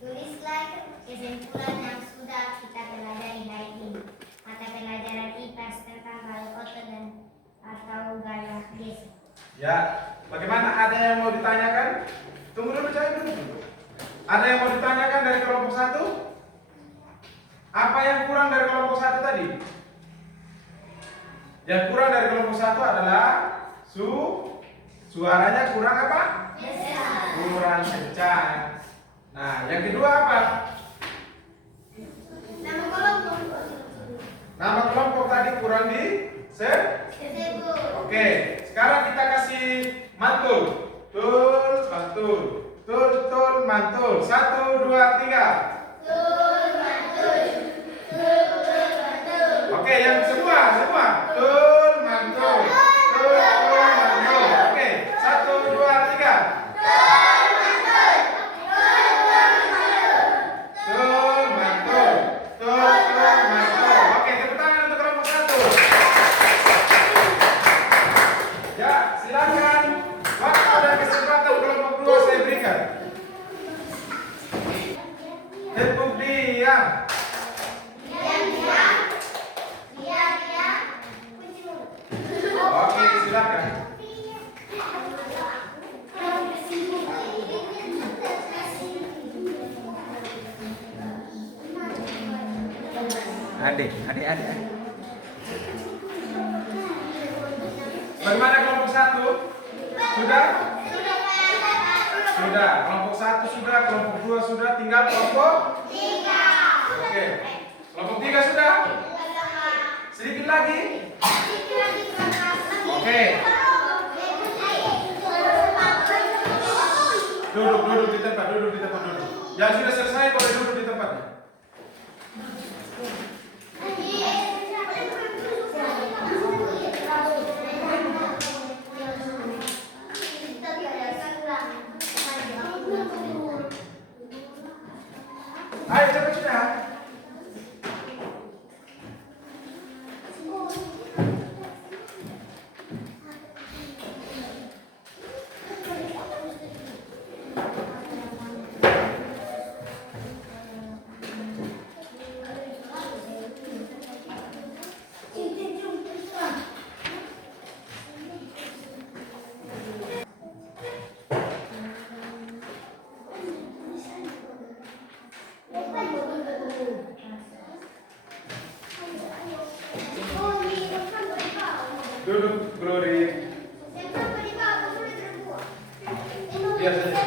Tulislah kesimpulan yang sudah kita pelajari hari ini. Mata pelajaran IPS tentang gaya otot dan atau gaya geser. Ya, bagaimana? Ada yang mau ditanyakan? Tunggu dulu, cari dulu. Ada yang mau ditanyakan dari kelompok 1? Apa yang kurang dari kelompok 1 tadi? Yang kurang dari kelompok 1 adalah suaranya kurang apa? Kurang kencang. Nah, yang kedua apa? Nama kelompok tadi kurang disebut. Oke, sekarang kita kasih mantul. Tul, mantul. Tul, tul, mantul. 1, 2, 3. Oke, yang semua. Tul, mantul. Tul, mantul. Oke, 1, 2, 3. Tul, mantul. Tul, mantul. Oke, tepuk tangan untuk kelompok 1. Ya, silakan. Waktu dan kesempatan kelompok 2 saya berikan. Tepuk diam. Oke, silakan. Adik. Bagaimana kelompok 1? Sudah? Sudah. Kelompok 1 sudah, kelompok 2 sudah, tinggal kelompok 3. Oke. Kelompok 3 sudah? Sedikit lagi? Oke. Duduk di tempat, duduk. Yang sudah selesai boleh duduk di tempatnya. Ayo cepat sudah. Duduk, Glory. Biar saja.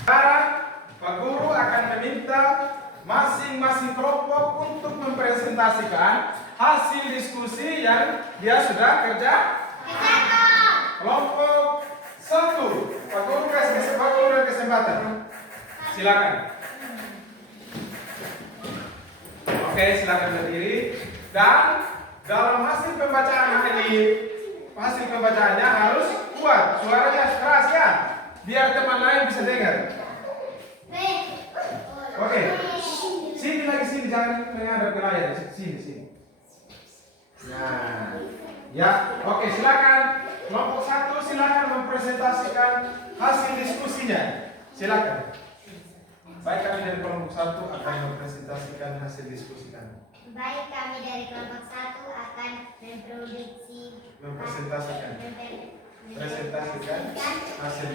Sekarang Pak Guru akan meminta Mas masing-masing kelompok untuk mempresentasikan hasil diskusi yang dia sudah kerjakan. Kelompok 1, Pak Guru kasih waktu dan kesempatan. Silakan. Oke, silakan berdiri. Dan dalam hasil pembacaan ini, hasil pembacaannya harus kuat, suaranya keras ya, biar teman lain bisa dengar. Oke, sini lagi, sini, jangan menghadap ke layar, sini. Nah, ya, oke, silakan. Kelompok 1 silakan mempresentasikan hasil diskusinya. Silakan. Baik, kami dari kelompok 1 akan mempresentasikan hasil diskusi kami. Baik, kami dari kelompok 1 akan mempresentasikan hasil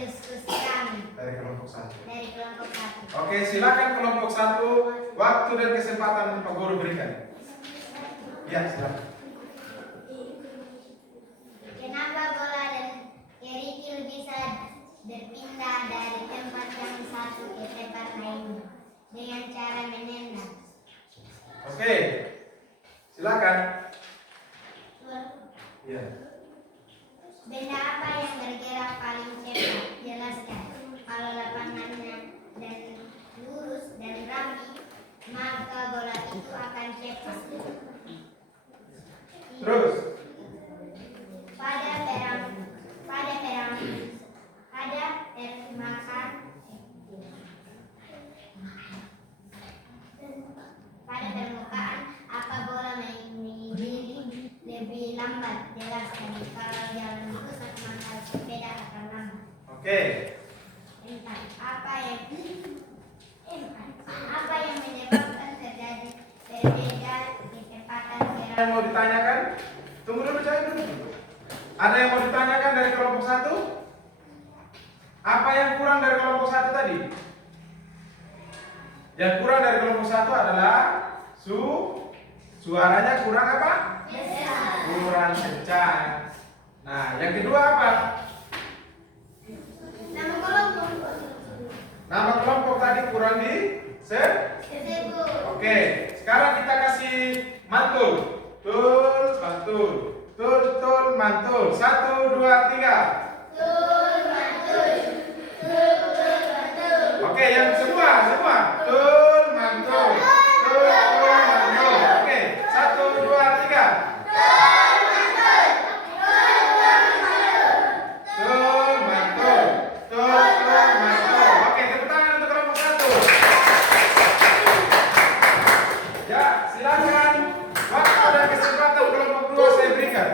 diskusi kami dari kelompok 1. dari kelompok 1. Oke, silakan kelompok 1, waktu dan kesempatan Pak Guru berikan. Ya, silakan. Kenapa bola dan kerikil bisa berpindah dari tempat yang satu ke tempat lainnya dengan cara menendang? Oke, silakan. Ya. Benda apa yang bergerak paling cepat? Jelaskan. Kalau lapangannya dan lurus dan rapi, maka bola itu akan cepat. Terus. Pada permukaan apa bola menggiring lebih lambat? Jelaskan. Kalau jalan lurus maka sepeda akan lambat. Oke. Apa yang menyebabkan terjadi berbeda kecepatan gerak? Yang mau ditanyakan? Tunggu dulu, jawab dulu. Ada yang mau ditanyakan dari kelompok 1? Apa yang kurang dari kelompok 1 tadi? Yang kurang dari kelompok 1 adalah suaranya kurang apa? Kurang kencang. Nah, yang kedua apa? Nama kelompok tadi kurang disebut. Oke, sekarang kita kasih mantul. Tul, mantul. Tul, mantul. 1, 2, 3. Oke, yang semua. Tul, mantul. Mantul. Oke, 1, 2, 3. Tul, mantul. Oke, tepuk tangan untuk kelompok 1. Ya, silakan. Waktu dan kesempatan kelompok 2 saya berikan.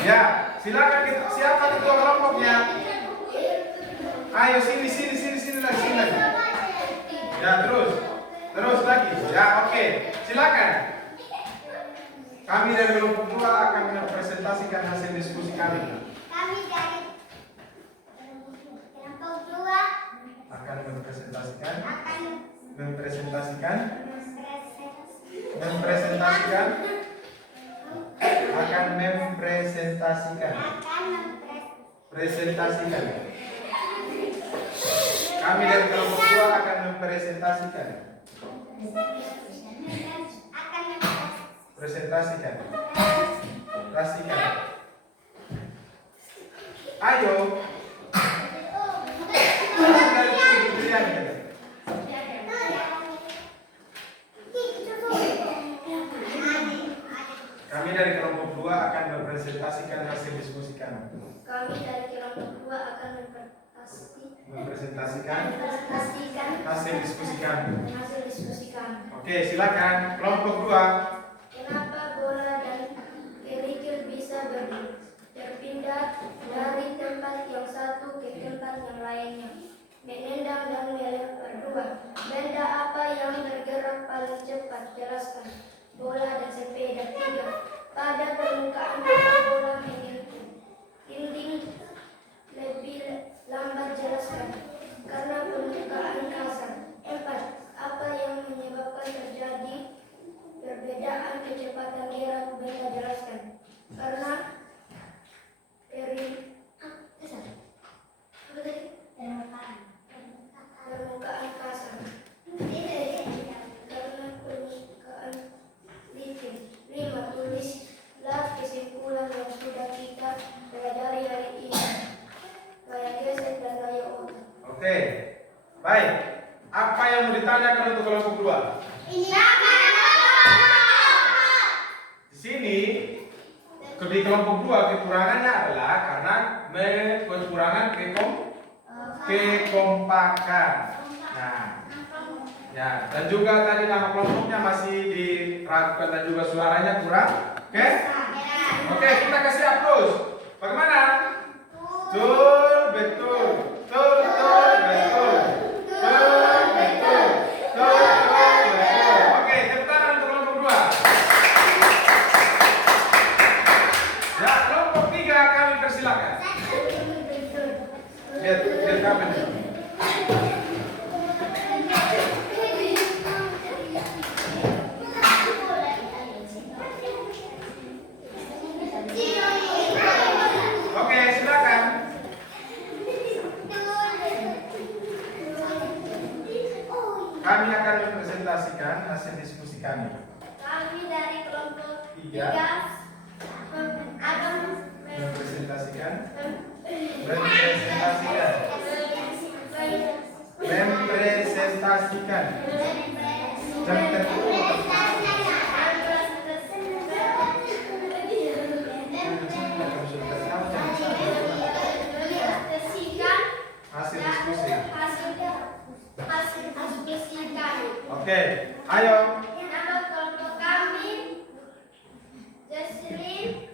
Ya, silakan kita. Siapa ketua kelompoknya? Ayo sini lagi. Ya, terus lagi. Ya, oke. Silakan. Kami dari kelompok 2 akan mempresentasikan hasil diskusi kami. Kami dari kelompok 2 Akan mempresentasikan akan presentasikan. Kami dari kelompok 2 akan mempresentasikan. Ayo. Kami dari kelompok 2 akan mempresentasikan hasil diskusi kami. Kami dari kelompok 2 akan mempresentasikan hasil diskusi kami. Oke, silakan kelompok 2. Kenapa bola dan kerikil bisa berpindah dari tempat yang satu ke tempat yang lainnya? Menendang dan melempar. 2. Benda apa yang bergerak paling cepat? Jelaskan. Bola dan sepeda. 3. Pada permukaan bola menggiring lebih lambat. Jelaskan. Karena permukaan kasar. 4. Apa yang menyebabkan terjadi perbedaan kecepatan gerak benda? Jelaskan. Karena Oke. Baik. Apa yang mau ditanyakan untuk kelompok 2? Di sini di kelompok 2 kekurangannya adalah karena kekurangan kekompakan. Nah, ya, dan juga tadi nama kelompoknya masih diragukan dan juga suaranya kurang. Oke? Oke, kita kasih aplaus. Bagaimana? Betul, betul. Betul, betul, betul. Betul, betul. Betul, betul. Oke, tepuk tangan untuk kelompok 2. Ya, kelompok 3 kami persilakan. Lihat kapan. Oke, silakan. Kami akan mempresentasikan hasil diskusi kami. Kami dari kelompok 3 akan mempresentasikan jam tertentu hasil diskusi. Oke, ayo. Nama kelompok kami Jesslyn,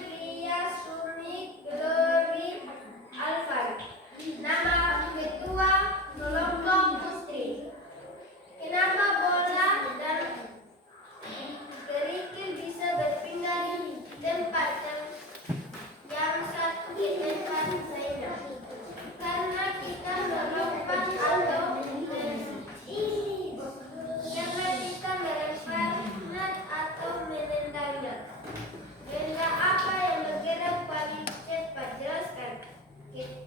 Lia, Sumi, Glory, Alvan. Nama ketua kelompok Putri. Kenapa bola dan kerikil bisa berpindah di tempat yang satu di tempat lainnya? Karena kita melompat atau atau menendangnya. Benda apa yang bergerak paling cepat? Jelaskan.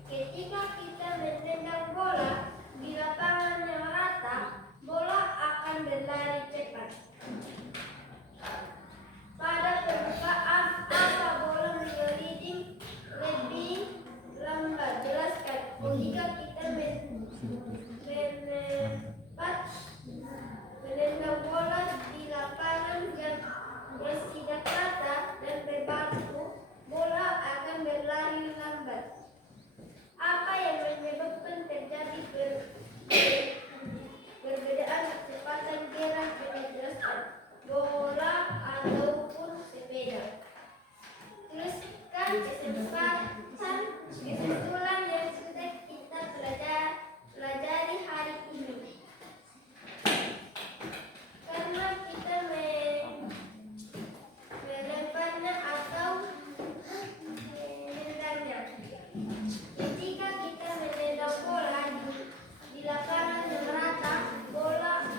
Ketika kita menendang bola di lapangan yang rata, bola akan berlari cepat. Pada permukaan apa bola mengeliding lebih lambat? Jelaskan. Jika kita menendang bola di lapangan yang tidak rata dan berbatu, bola akan berlari lambat. Apa yang menyebabkan terjadi perbedaan kecepatan gerak? Jelaskan. Bola ataupun sepeda. Tuliskan kesimpulan yang sudah kita pelajari hari ini. Karena kita melemparnya atau menendangnya. Ketika kita menendang bola di lapangan yang rata, bola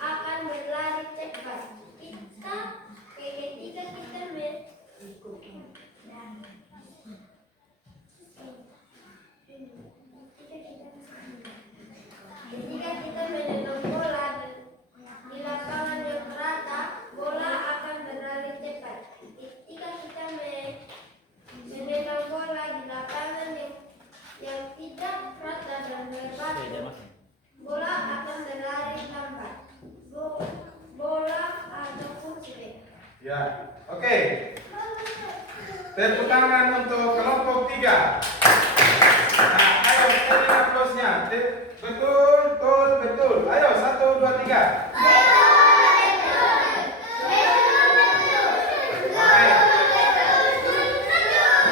akan berlari cepat. Ketika kita menendang bola di lapangan yang rata, bola akan berlari cepat. Ketika kita menendang bola di lapangan yang tidak rata dan berbatu, bola akan berlari lambat. Bola ataupun sepeda. Ya, oke. Tepuk tangan untuk kelompok 3. Nah, ayo beri aplausnya. Betul, betul, betul. Ayo, 1, 2, 3.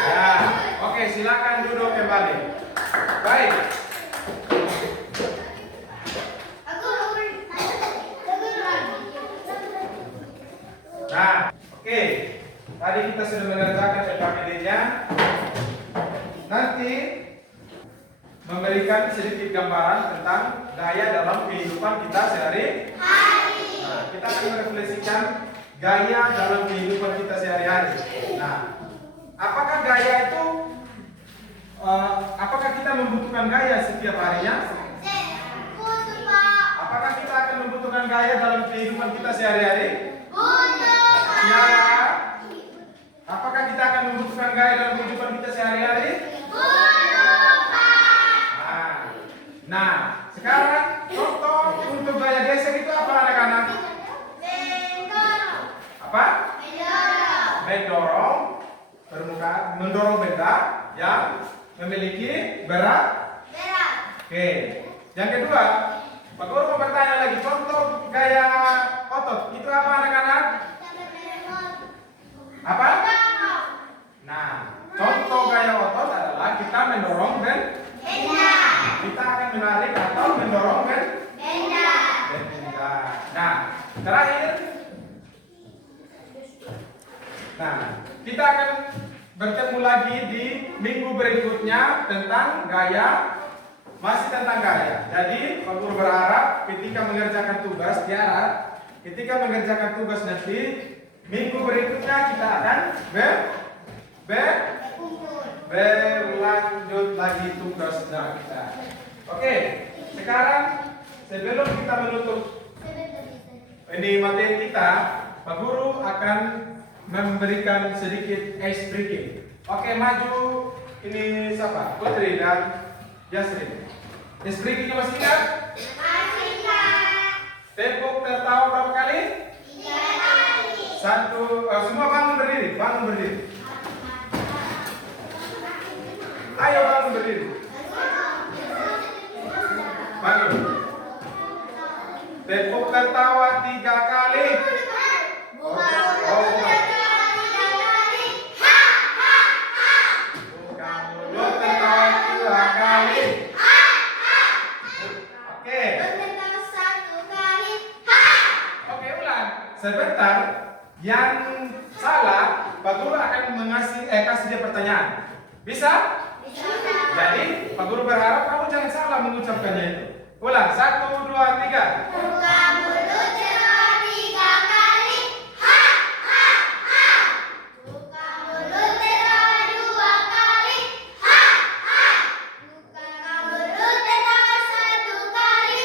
Ya, oke, silakan duduk kembali. Baik. Nah, oke. Tadi kita sudah mengerjakan FKPD-nya. Nanti memberikan sedikit gambaran tentang gaya dalam kehidupan kita sehari-hari. Nah, kita akan merefleksikan gaya dalam kehidupan kita sehari-hari. Nah, apakah gaya itu apakah kita membutuhkan gaya setiap harinya? Apakah kita akan membutuhkan gaya dalam kehidupan kita sehari-hari? Ya. Apakah kita akan membutuhkan gaya dalam kehidupan kita sehari-hari? memiliki berat. Berat. Oke. Yang kedua, Pak Guru mau bertanya lagi, contoh gaya otot itu apa anak-anak? Apa? Nah, contoh gaya otot adalah kita mendorong Benda. kita akan menarik atau mendorong Benda. benda. Nah, terakhir, nah kita akan bertemu lagi di minggu berikutnya tentang gaya, masih tentang gaya. Jadi, Pak Guru berharap ketika mengerjakan tugas, ketika mengerjakan tugas nanti minggu berikutnya kita akan berlanjut lagi tugasnya kita. Oke, sekarang sebelum kita menutup ini materi kita, Pak Guru akan memberikan sedikit ice breaking. Oke, maju ini siapa? Putri dan Yasrin. Ice breakingnya masih ingat? Tepuk tertawa berapa kali? 3 kali. Semua bangun berdiri. Ayo bangun berdiri. Bangun. Tepuk tertawa 3 kali. Bukan mulut tertawa 2 kali. Oke, ulang. Sebentar. Yang salah, Pak Guru akan kasih dia pertanyaan. Bisa? Jadi, Pak Guru berharap kamu jangan salah mengucapkannya itu. Ulang, 1, 2, 3. Buka mulut tertawa 3 kali. Buka mulut tertawa 2 kali. Buka mulut tertawa 1 kali.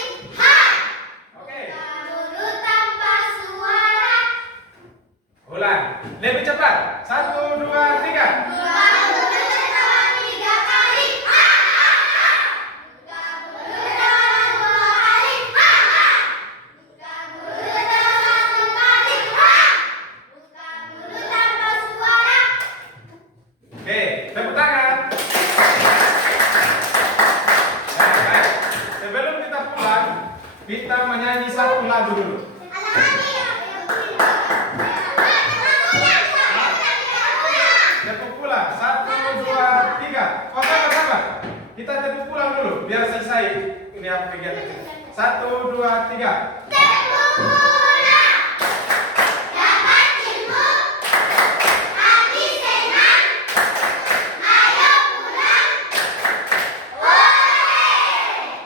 Oke. Buka mulut tanpa suara. Ulang. Lebih cepat. 1, 2, 3. Buka mulut tertawa 3 kali. Buka mulut tertawa 2 kali. Buka mulut tertawa 1 kali. Buka mulut tanpa suara. Oke, tepuk tangan. Baik. Sebelum kita pulang, kita menyanyi satu lagu dulu. Tepuk pulang. 1, 2, 3. Oh, sabar. Kita tepuk pulang dulu biar selesai ini apa kegiatan kita. 1, 2, 3. Tepuk pulang. Dapat ilmu. Hati senang. Ayo pulang.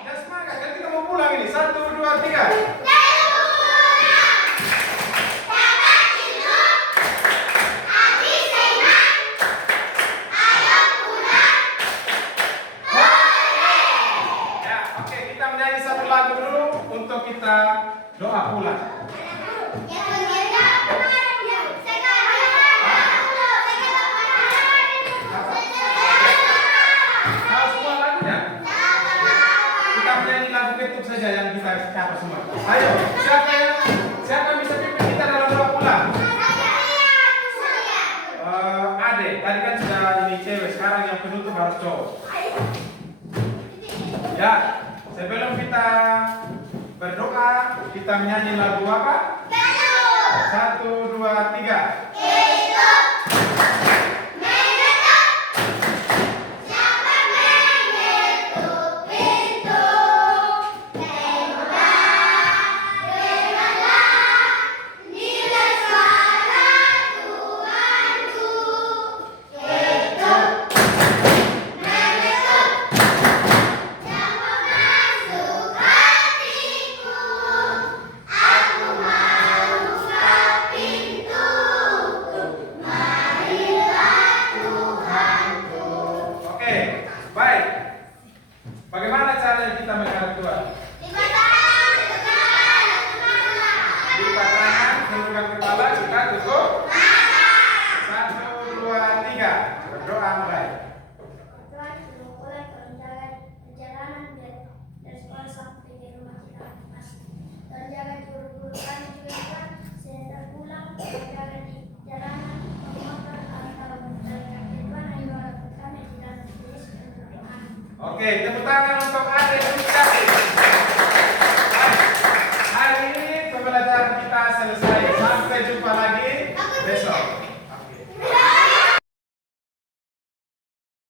Ya semangat, kan kita mau pulang ini. 1, 2, 3. Tepuk pulang. Dapat ilmu. Hati senang. Ayo pulang. Ya, oke, kita menyanyi satu lagu dulu untuk kita doa pulang. Tahu semua lagunya? Kita menyanyi lagu ketuk saja yang kita capai semua. Ayo, siapa yang bisa pimpin kita dalam doa pulang? Ade, tadi kan sudah ini cewek, sekarang yang penutup harus cowok. Ya, sebelum kita berdoa, kita menyanyi lagu apa? 1, 2, 3. Aku mau buka pintu. Oke, tepuk tangan untuk adik Rizka. Hari ini pembelajaran kita selesai.